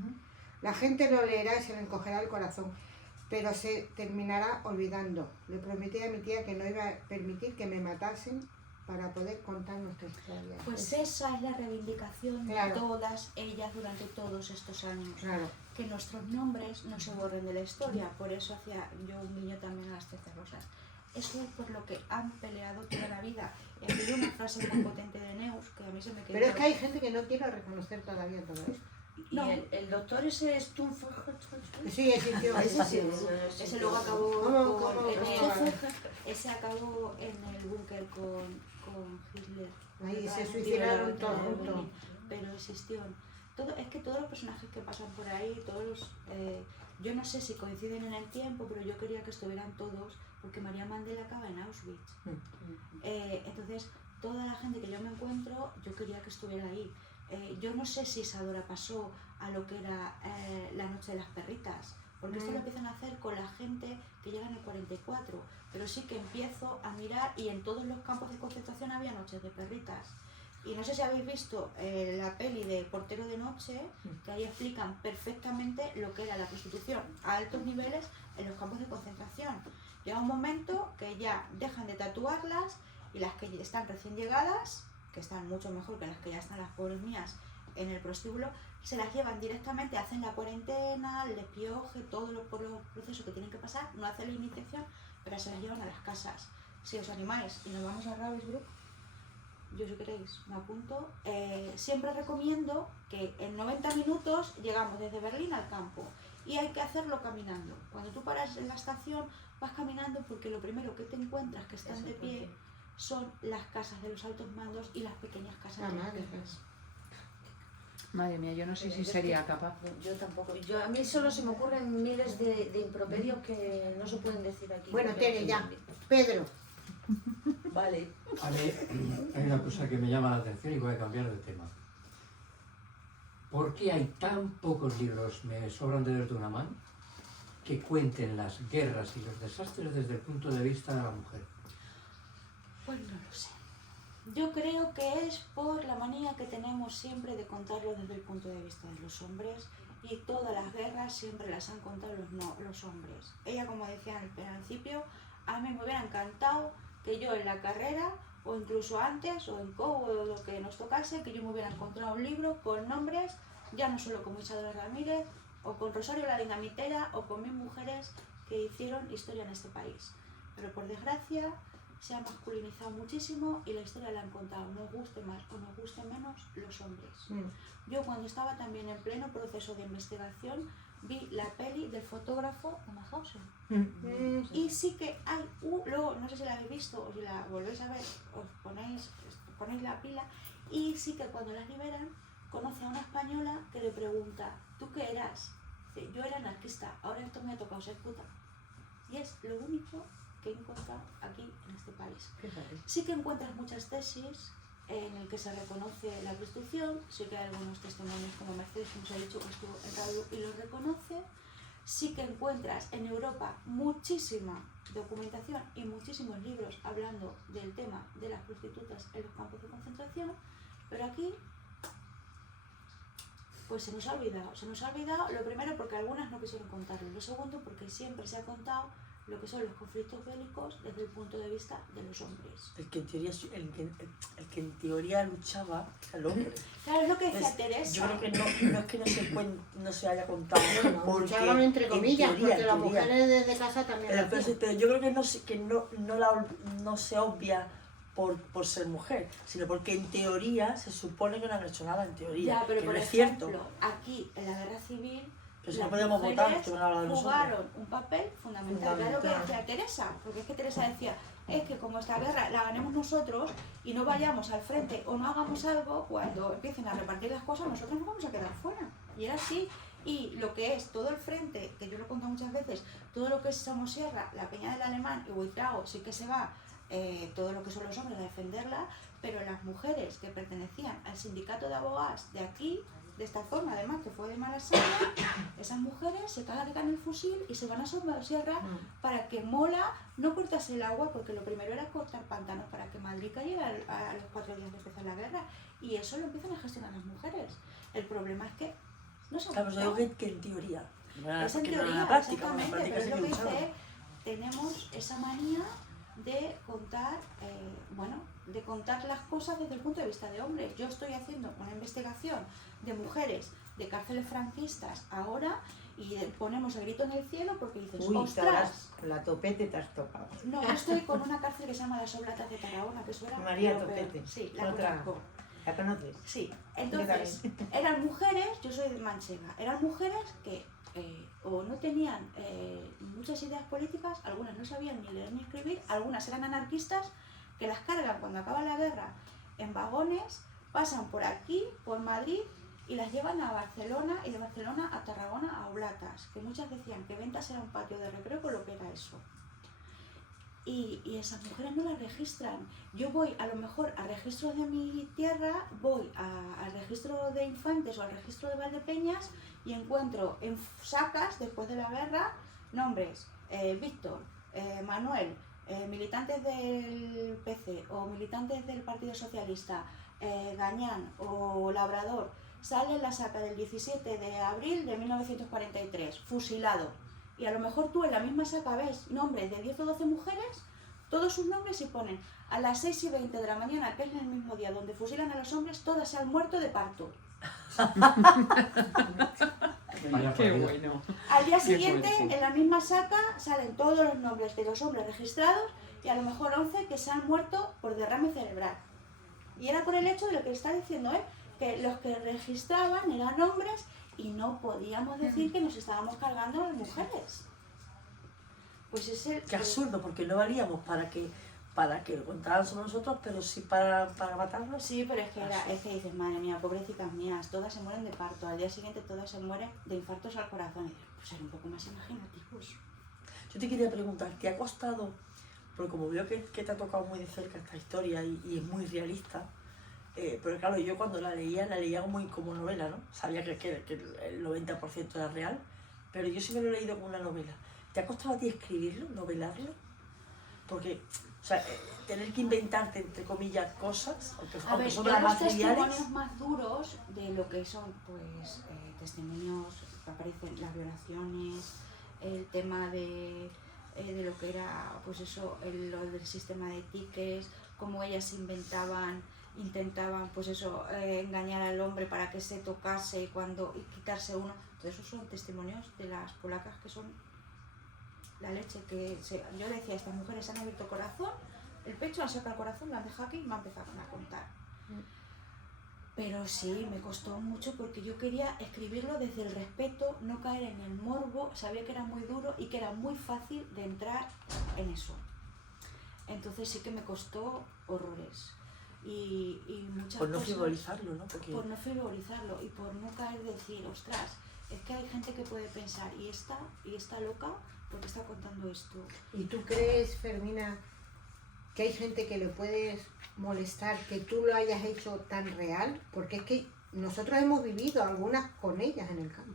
La gente lo leerá y se le encogerá el corazón, pero se terminará olvidando. Le prometí a mi tía que no iba a permitir que me matasen para poder contar nuestra historia. Pues esa es la reivindicación Claro. de todas ellas durante todos estos años. Claro. Que nuestros nombres no se borren de la historia. Por eso hacía yo un guiño también a las 13 rosas. Eso es por lo que han peleado toda la vida. Y aquí hay una frase muy potente de Neus que a mí se me quedó. Pero es que hay gente que no quiere reconocer todavía todo esto. Y No. el doctor ese es tú. Sí, existió. Ese sí. Ese luego acabó ¿Cómo? ese acabó en el búnker con Hitler. Ahí se Liberaron suicidaron toda todos la juntos. Berlín. Pero existió. Es que todos los personajes que pasan por ahí, yo no sé si coinciden en el tiempo, pero yo quería que estuvieran todos, porque María Mandela acaba en Auschwitz. Entonces, toda la gente que yo me encuentro, yo quería que estuviera ahí. Yo no sé si Isadora pasó a lo que era la noche de las perritas, porque esto lo empiezan a hacer con la gente que llega en el 44, pero sí que empiezo a mirar y en todos los campos de concentración había noches de perritas. Y no sé si habéis visto la peli de Portero de Noche, que ahí explican perfectamente lo que era la prostitución a altos niveles en los campos de concentración. Llega un momento que ya dejan de tatuarlas y las que están recién llegadas, que están mucho mejor que las que ya están las pobres mías en el prostíbulo, se las llevan directamente, hacen la cuarentena, el despioje, todos los procesos que tienen que pasar, no hacen la iniciación, pero se las llevan a las casas. Si os animáis y nos vamos a Ravensbrück, yo si queréis me apunto, siempre recomiendo que en 90 minutos llegamos desde Berlín al campo y hay que hacerlo caminando. Cuando tú paras en la estación vas caminando porque lo primero que te encuentras que están de pie son las casas de los altos mandos y las pequeñas casas de las guerras. Madre mía, yo no sé si sería capaz. Yo tampoco. A mí solo se me ocurren miles de improperios que no se pueden decir aquí. Bueno, Tere, ya. Pedro. Vale. A mí hay una cosa que me llama la atención y voy a cambiar de tema. ¿Por qué hay tan pocos libros, me sobran dedos de una mano, que cuenten las guerras y los desastres desde el punto de vista de la mujer? Pues no lo sé. Yo creo que es por la manía que tenemos siempre de contarlo desde el punto de vista de los hombres, y todas las guerras siempre las han contado los hombres. Ella, como decía al principio, a mí me hubiera encantado que yo en la carrera, o incluso antes, o en COU, o lo que nos tocase, que yo me hubiera encontrado un libro con nombres, ya no solo como Isadora Ramírez, o con Rosario la Dinamitera, o con 1000 mujeres que hicieron historia en este país. Pero por desgracia se ha masculinizado muchísimo y la historia la han contado, nos guste más o nos guste menos, los hombres. Yo cuando estaba también en pleno proceso de investigación vi la peli del fotógrafo de Mauthausen. Y sí que hay, luego no sé si la habéis visto o si la volvéis a ver, os ponéis la pila, y sí que cuando las liberan conoce a una española que le pregunta, ¿tú qué eras? Dice, yo era anarquista, ahora esto me ha tocado ser puta. Y es lo único que he encontrado aquí en este país. Sí que encuentras muchas tesis en el que se reconoce la prostitución, sí que hay algunos testimonios como Mercedes, como os he dicho, que estuvo en radio y lo reconoce. Sí que encuentras en Europa muchísima documentación y muchísimos libros hablando del tema de las prostitutas en los campos de concentración, pero aquí pues se nos ha olvidado, lo primero porque algunas no quisieron contarlo, lo segundo porque siempre se ha contado lo que son los conflictos bélicos desde el punto de vista de los hombres. El que en teoría luchaba era el hombre. Claro, es lo que decía Teresa. Yo creo que no es que no se haya contado. Bueno, luchaban entre comillas, teoría, porque las mujeres desde casa también lo hacían. pero yo creo que no se obvia por ser mujer, sino porque en teoría se supone que no han hecho nada en teoría. Ya, pero que por no es ejemplo, cierto. aquí en la guerra civil, Pero si las no podemos votar, mujeres que van a hablar de nosotros. jugaron un papel fundamental. Claro, lo que decía Teresa, porque es que Teresa decía, es que como esta guerra la ganemos nosotros y no vayamos al frente o no hagamos algo, cuando empiecen a repartir las cosas nosotros nos vamos a quedar fuera. Y era así. Y lo que es todo el frente, que yo lo he contado muchas veces, todo lo que es Somosierra, la Peña del Alemán y Buitrago, sí que se va todo lo que son los hombres a defenderla, pero las mujeres que pertenecían al sindicato de abogadas de aquí, de esta zona, además que fue de Malasaña, esas mujeres se cargan el fusil y se van a Somosierra para que Mola no cortase el agua, porque lo primero era cortar pantanos para que Madrid cayera a los 4 días de empezar la guerra, y eso lo empiezan a gestionar las mujeres. El problema es que no se ha Claro, yo digo que en teoría. es en teoría, en la práctica, exactamente, en la práctica pero es sí lo que que lucharon. dice, tenemos esa manía de contar, de contar las cosas desde el punto de vista de hombres. Yo estoy haciendo una investigación de mujeres de cárceles franquistas ahora y ponemos el grito en el cielo porque dices, Uy, ostras, con la topete te has tocado. no, yo estoy con una cárcel que se llama Las Oblatas de Tarragona, que eso era María lo peor. Topete. Sí, la Otra. conozco. ¿La conoces? Sí, entonces eran mujeres, yo soy de Manchega, eran mujeres que o no tenían muchas ideas políticas, algunas no sabían ni leer ni escribir, algunas eran anarquistas que las cargan cuando acaba la guerra en vagones, pasan por aquí, por Madrid y las llevan a Barcelona y de Barcelona a Tarragona a Oblatas, que muchas decían que Ventas era un patio de recreo con lo que era eso. Y esas mujeres no las registran. Yo voy a lo mejor al registro de mi tierra, voy al registro de infantes o al registro de Valdepeñas y encuentro en sacas, después de la guerra, nombres, Víctor, Manuel, militantes del PC o militantes del Partido Socialista, Gañán o Labrador. Sale en la saca del 17 de abril de 1943, fusilado. Y a lo mejor tú en la misma saca ves nombres de 10 o 12 mujeres todos sus nombres y ponen a las 6:20 de la mañana, que es el mismo día donde fusilan a los hombres, todas se han muerto de parto. Vaya Qué parido. bueno. Al día Qué siguiente, fuerte. en la misma saca, salen todos los nombres de los hombres registrados y a lo mejor 11 que se han muerto por derrame cerebral. Y era por el hecho de lo que está diciendo él, que los que registraban eran hombres y no podíamos decir que nos estábamos cargando a las mujeres. Pues es el... Qué absurdo, porque no valíamos para que lo contaran sobre nosotros, pero sí para matarnos. Sí, pero es que dices, madre mía, pobrecitas mías, todas se mueren de parto, al día siguiente todas se mueren de infartos al corazón. Y dices, pues ser un poco más imaginativos. Yo te quería preguntar, ¿te ha costado? Porque como veo que te ha tocado muy de cerca esta historia y es muy realista, pero claro, yo cuando la leía muy como novela, ¿no? Sabía que el 90% era real, pero yo sí me lo he leído como una novela. ¿Te ha costado a ti escribirlo, novelarlo? Porque, o sea, tener que inventarte, entre comillas, cosas, A ver, aunque son yo las los más triviales. testimonios más duros de lo que son, pues, testimonios que aparecen, las violaciones, el tema de lo que era, pues eso, lo del sistema de tickets, cómo ellas intentaban, pues eso, engañar al hombre para que se tocase y quitarse uno. Todo eso son testimonios de las polacas que son la leche, yo decía, estas mujeres se han abierto el corazón, el pecho, han sacado el corazón, la han dejado aquí y me empezaron a contar. Pero sí, me costó mucho porque yo quería escribirlo desde el respeto, no caer en el morbo, sabía que era muy duro y que era muy fácil de entrar en eso. Entonces sí que me costó horrores. Y muchas Por no cosas, frivolizarlo, ¿no? Porque... por no frivolizarlo y por no caer de decir, ostras, es que hay gente que puede pensar, y está loca porque está contando esto. ¿Y tú crees, Fermina, que hay gente que le puedes molestar que tú lo hayas hecho tan real? Porque es que nosotros hemos vivido algunas con ellas en el campo.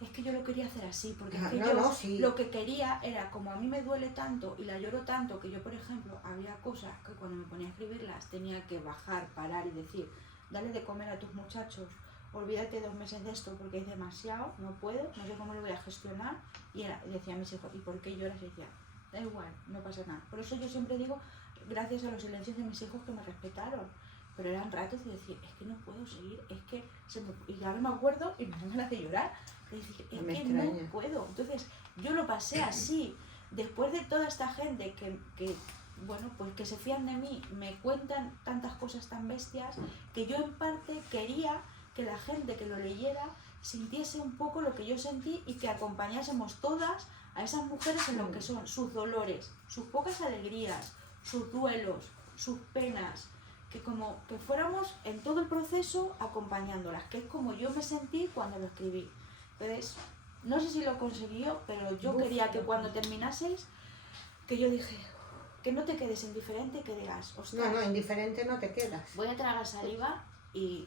Es que yo lo quería hacer así, porque es Ah, que no, yo no, sí. lo que quería era, como a mí me duele tanto y la lloro tanto, que yo, por ejemplo, había cosas que cuando me ponía a escribirlas tenía que bajar, parar y decir, dale de comer a tus muchachos, olvídate 2 meses de esto porque es demasiado, no puedo, no sé cómo lo voy a gestionar. Y decía a mis hijos, ¿y por qué lloras? Y decía, da igual, no pasa nada. Por eso yo siempre digo, gracias a los silencios de mis hijos que me respetaron. Pero eran ratos de decir, es que no puedo seguir, es que y ahora me acuerdo y me dan ganas de llorar. De decir, es Me que extraña. no puedo. Entonces, yo lo pasé así. Después de toda esta gente que bueno, pues que se fían de mí, me cuentan tantas cosas tan bestias, que yo en parte quería que la gente que lo leyera sintiese un poco lo que yo sentí y que acompañásemos todas a esas mujeres en lo que son sus dolores, sus pocas alegrías, sus duelos, sus penas, que como que fuéramos en todo el proceso acompañándolas, que es como yo me sentí cuando lo escribí. Entonces, no sé si lo consiguió, pero yo quería que cuando terminaseis, que yo dije, que no te quedes indiferente, que digas, ostras, No, indiferente no te quedas. voy a tragar saliva y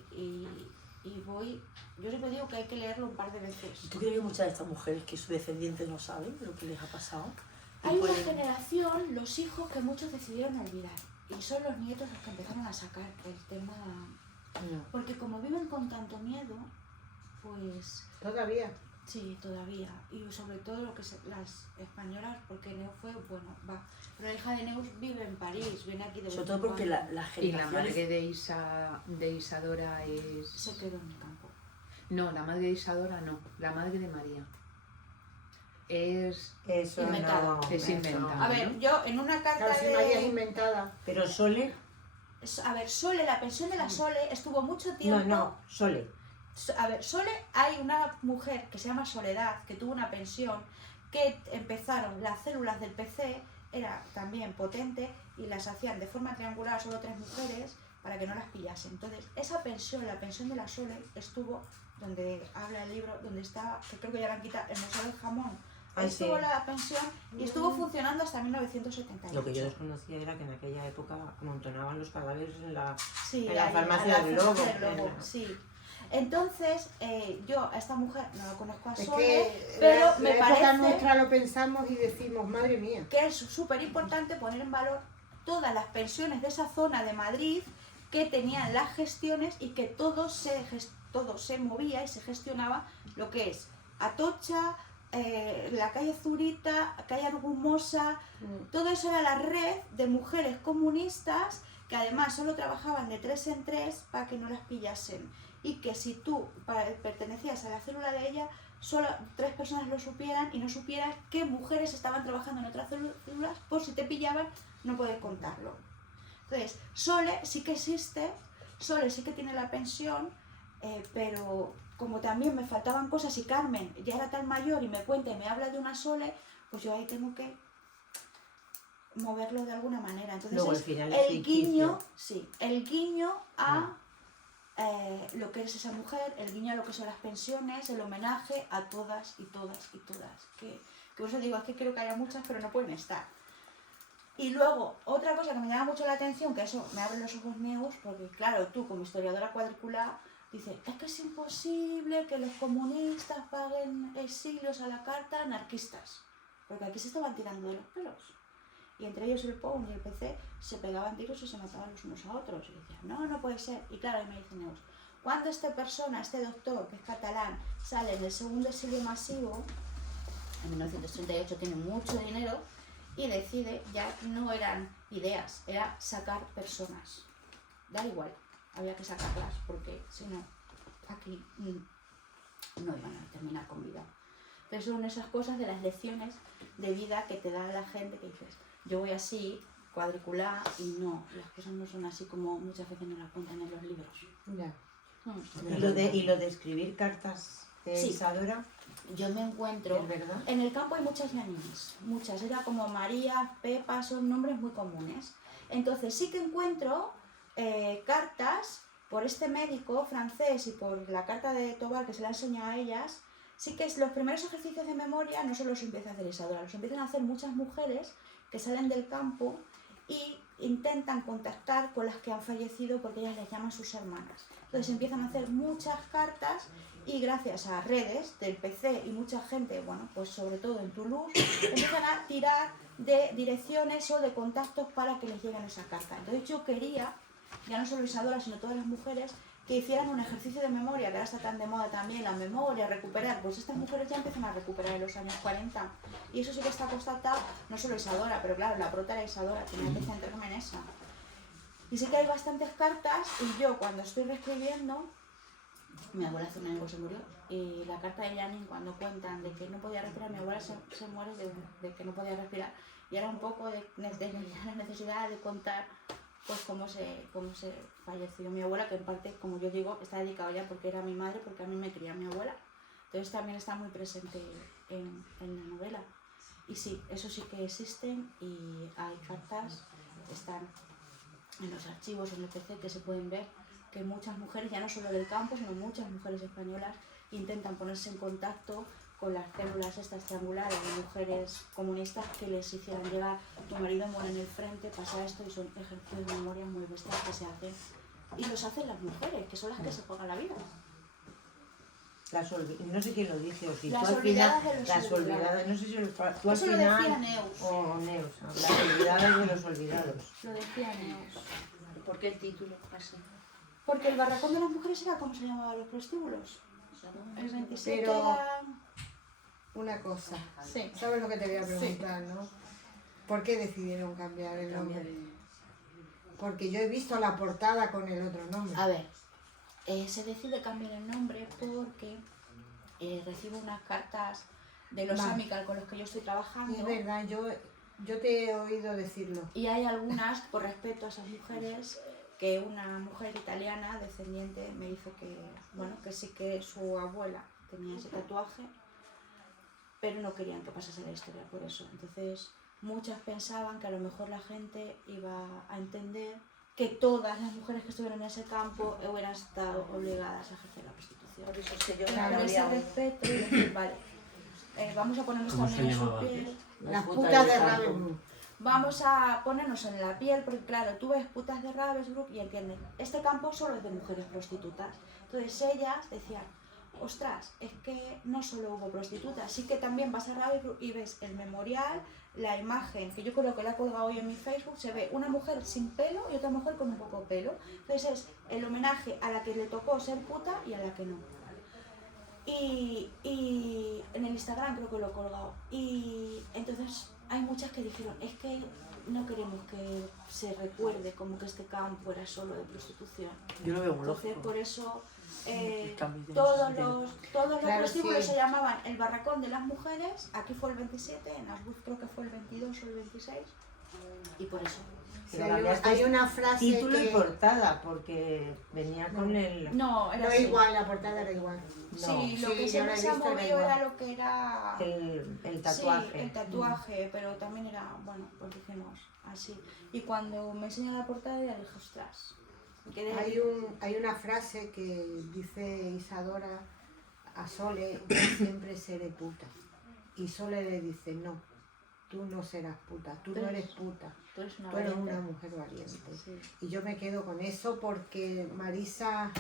voy... Yo siempre digo que hay que leerlo un par de veces. ¿Tú crees que muchas de estas mujeres que sus descendientes no saben lo que les ha pasado? Hay una generación, los hijos, que muchos decidieron olvidar. Y son los nietos los que empezaron a sacar el tema... Porque como viven con tanto miedo, pues... Todavía. Sí, todavía. Y sobre todo lo que las españolas, porque Neus fue, bueno, va. Pero la hija de Neus vive en París, viene aquí de vez Sobre en todo porque cuando. la Y la generación... madre de Isadora es... Se quedó en el campo. No, la madre de Isadora no, la madre de María. Es Eso Inventado. no. Es eso inventado. no. A ver, yo en una carta Claro, si de... María es inventada. Pero Sole, A ver, Sole, la pensión de la Sole estuvo mucho tiempo... no, Sole. A ver, Sole, hay una mujer que se llama Soledad, que tuvo una pensión, que empezaron las células del PC, era también potente, y las hacían de forma triangular solo 3 mujeres para que no las pillasen. Entonces, esa pensión, la pensión de la Sole, estuvo donde habla el libro, donde está, que creo que ya la han quitado, el Museo del Jamón. Ahí Ah, sí. estuvo la pensión y estuvo funcionando hasta 1978. Lo que yo desconocía era que en aquella época amontonaban los cadáveres en la... Sí, en la ahí, farmacia en del la Lobo, farmacia del Lobo, en la- sí. Entonces, yo a esta mujer no la conozco a Es Sole, que pero la me época parece nuestra lo pensamos y decimos, madre mía. que es súper importante poner en valor todas las pensiones de esa zona de Madrid que tenían las gestiones y que todo se movía y se gestionaba lo que es Atocha, la calle Zurita, calle Argumosa, todo eso era la red de mujeres comunistas que además solo trabajaban de 3 en 3 para que no las pillasen. Y que si tú pertenecías a la célula de ella, solo 3 personas lo supieran y no supieras qué mujeres estaban trabajando en otras células, por si te pillaban, no puedes contarlo. Entonces, Sole sí que existe, Sole sí que tiene la pensión, pero como también me faltaban cosas y Carmen ya era tan mayor y me cuenta y me habla de una Sole, pues yo ahí tengo que moverlo de alguna manera. Entonces Luego, es al final, el guiño, sí, el guiño a lo que es esa mujer, el guiño a lo que son las pensiones, el homenaje a todas y todas y todas. Que por eso digo, es que creo que haya muchas, pero no pueden estar. Y luego, otra cosa que me llama mucho la atención, que eso me abre los ojos Neus, porque claro, tú como historiadora cuadriculada, dices, es que es imposible que los comunistas paguen exilios a la carta anarquistas, porque aquí se estaban tirando de los pelos. Y entre ellos el POUM y el PC se pegaban tiros y se mataban los unos a otros. Y decían, no, no puede ser. Y claro, ahí me dice Neus, cuando esta persona, este doctor, que es catalán, sale en el segundo exilio masivo, en 1938 tiene mucho dinero, y decide, ya no eran ideas, era sacar personas. Da igual, había que sacarlas, porque si no, aquí no iban a terminar con vida. Entonces son esas cosas de las lecciones de vida que te da la gente que dices, yo voy así, cuadriculada, y no, las cosas no son así como muchas veces nos las cuentan en los libros. Ya. Mm. Y lo de escribir cartas de Sí. Isadora, Yo me encuentro, ¿es verdad? en el campo hay muchas Yanines, muchas, era como María, Pepa, son nombres muy comunes. Entonces sí que encuentro cartas por este médico francés y por la carta de Tobar que se la enseña a ellas. Sí que los primeros ejercicios de memoria no solo los empieza a hacer Isadora, los empiezan a hacer muchas mujeres que salen del campo y intentan contactar con las que han fallecido porque ellas les llaman sus hermanas. Entonces empiezan a hacer muchas cartas y gracias a redes del PC y mucha gente, bueno, pues sobre todo en Toulouse, empiezan a tirar de direcciones o de contactos para que les lleguen esas cartas. Entonces yo quería, ya no solo Isadora, sino todas las mujeres, que hicieran un ejercicio de memoria, que ahora está tan de moda también, la memoria, recuperar, pues estas mujeres ya empiezan a recuperar en los años 40. Y eso sí que está constatado, no solo Isadora, pero claro, la prota era Isadora, tenía que centrarme en esa. Y sí que hay bastantes cartas, y yo cuando estoy reescribiendo, mi abuela hace un año que se murió, y la carta de Janine cuando cuentan de que no podía respirar, mi abuela se muere de que no podía respirar, y era un poco de la necesidad de contar pues cómo se falleció mi abuela, que en parte, como yo digo, está dedicado ya porque era mi madre, porque a mí me cría mi abuela. Entonces también está muy presente en la novela. Y sí, eso sí que existen y hay cartas, están en los archivos, en el PC, que se pueden ver que muchas mujeres, ya no solo del campo, sino muchas mujeres españolas, intentan ponerse en contacto con las células estas triangulares de mujeres comunistas que les hicieran llegar, tu marido muere en el frente, pasa esto, y son ejercicios de memoria muy bestiales que se hacen. Y los hacen las mujeres, que son las que se juegan la vida. No sé quién lo dice, o si Las tú al final, olvidadas de los las olvidadas, no sé si tú al Eso lo final, decía Neus. o Neus, las olvidadas de los olvidados. Lo decía Neus. ¿Por qué el título así? Porque el barracón de las mujeres era como se llamaban los prostíbulos. El 27 Pero- era... Una cosa, Sí. ¿sabes lo que te voy a preguntar, no? ¿Por qué decidieron cambiar el nombre? Porque yo he visto la portada con el otro nombre. A ver, se decide cambiar el nombre porque recibo unas cartas de los Vale. Amical con los que yo estoy trabajando. Es verdad, yo te he oído decirlo. Y hay algunas, por respeto a esas mujeres, que una mujer italiana descendiente me dice que, bueno, que sí que su abuela tenía ese tatuaje, pero no querían que pasase la historia por eso. Entonces, muchas pensaban que a lo mejor la gente iba a entender que todas las mujeres que estuvieron en ese campo hubieran estado obligadas a ejercer la prostitución. Por eso es que yo Por no ese había respeto, y decir, vale, vamos a ponernos ¿Cómo se también en su llamaba piel. antes? Las putas de Ravensbrück. Vamos a ponernos en la piel, porque claro, tú ves putas de Ravensbrück y entiendes, este campo solo es de mujeres prostitutas. Entonces ellas decían, ostras, es que no solo hubo prostitutas, sí que también vas a Ravensbrück y ves el memorial, la imagen, que yo creo que la he colgado hoy en mi Facebook, se ve una mujer sin pelo y otra mujer con un poco pelo. Entonces es el homenaje a la que le tocó ser puta y a la que no. Y en el Instagram creo que lo he colgado. Y entonces hay muchas que dijeron, es que no queremos que se recuerde como que este campo era solo de prostitución. Yo lo veo muy Entonces lógico. por eso El cambio de todos sentido. los Claro, prostíbulos sí. se llamaban el Barracón de las Mujeres, aquí fue el 27, en Asbuz creo que fue el 22 o el 26, y por eso. Sí, Pero hay, cambiaste hay una frase título que... y portada, porque venía con el... No, era No, así. igual, la portada era igual. Sí, lo Sí, que yo siempre la he se ha visto, era movido igual. era lo que era... el tatuaje. Sí, el tatuaje, pero también era, bueno, pues dijimos así. Y cuando me enseñó la portada ya dije, ostras, me quedé... Hay una frase que dice Isadora a Sole, yo siempre seré puta. Y Sole le dice, no, tú no serás puta, tú no eres puta, Tú eres una tú eres valiente. una mujer valiente. Sí. Y yo me quedo con eso porque Marisa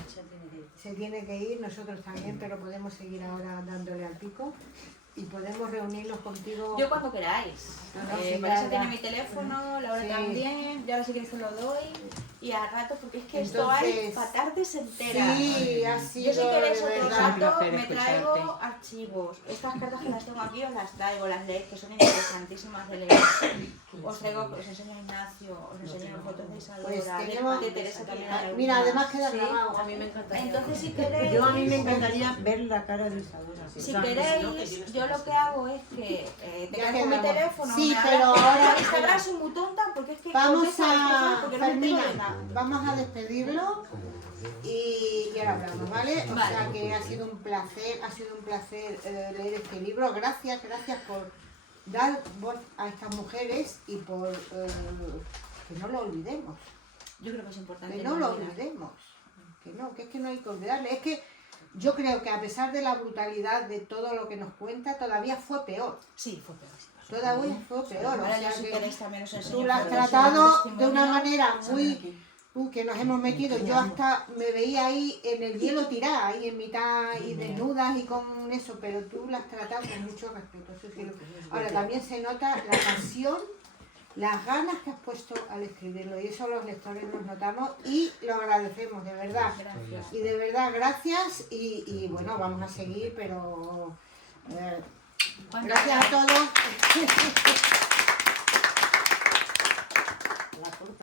se tiene que ir, nosotros también, pero podemos seguir ahora dándole al pico y podemos reunirnos contigo. Yo cuando queráis. No, no, sí, Marisa ya, tiene ya. mi teléfono, Laura Sí. también, yo ahora si quieres te lo doy. Y a rato, porque es que esto Entonces, hay para tardes enteras. Sí, ha Yo sido si queréis de otro verdad. Un rato placer me traigo escucharte. archivos. Estas cartas que las tengo aquí os las traigo, las leéis, que son interesantísimas de leer. Os traigo, os enseño a Ignacio, os enseño fotos de Isadora, Pues de tenemos- Teresa también. hay Mira, algunas. además queda Sí. grabado. A mí me encantaría. Entonces si queréis... Yo a mí me encantaría ver la cara de Isadora. Si queréis, yo lo que hago es que te Ya quedas con mi quedamos. teléfono, Sí, me pero hablas, ahora- por Instagram soy muy tonta porque es que Vamos contesto las cosas a... porque no me entero de Fermina, nada. vamos a despedirlo y ahora hablamos, ¿vale? O Vale. sea que ha sido un placer leer este libro. Gracias por dar voz a estas mujeres y por que no lo olvidemos. Yo creo que es importante. Que no lo olvidar. olvidemos. Que es que no hay que olvidarle. Es que yo creo que a pesar de la brutalidad de todo lo que nos cuenta, todavía fue peor. Sí, fue peor. Todavía fue peor. O Ahora sea yo si que queréis también os enseño tú la has fotos, tratado un de una testimonio. manera muy... que nos hemos metido. Yo hasta me veía ahí en el hielo tirada, ahí en mitad y desnudas y con eso, pero tú la has tratado con mucho respeto. Eso sí. Ahora también se nota la pasión, las ganas que has puesto al escribirlo y eso los lectores nos notamos y lo agradecemos, de verdad. Gracias. Y de verdad, gracias y bueno, vamos a seguir, pero gracias a todos.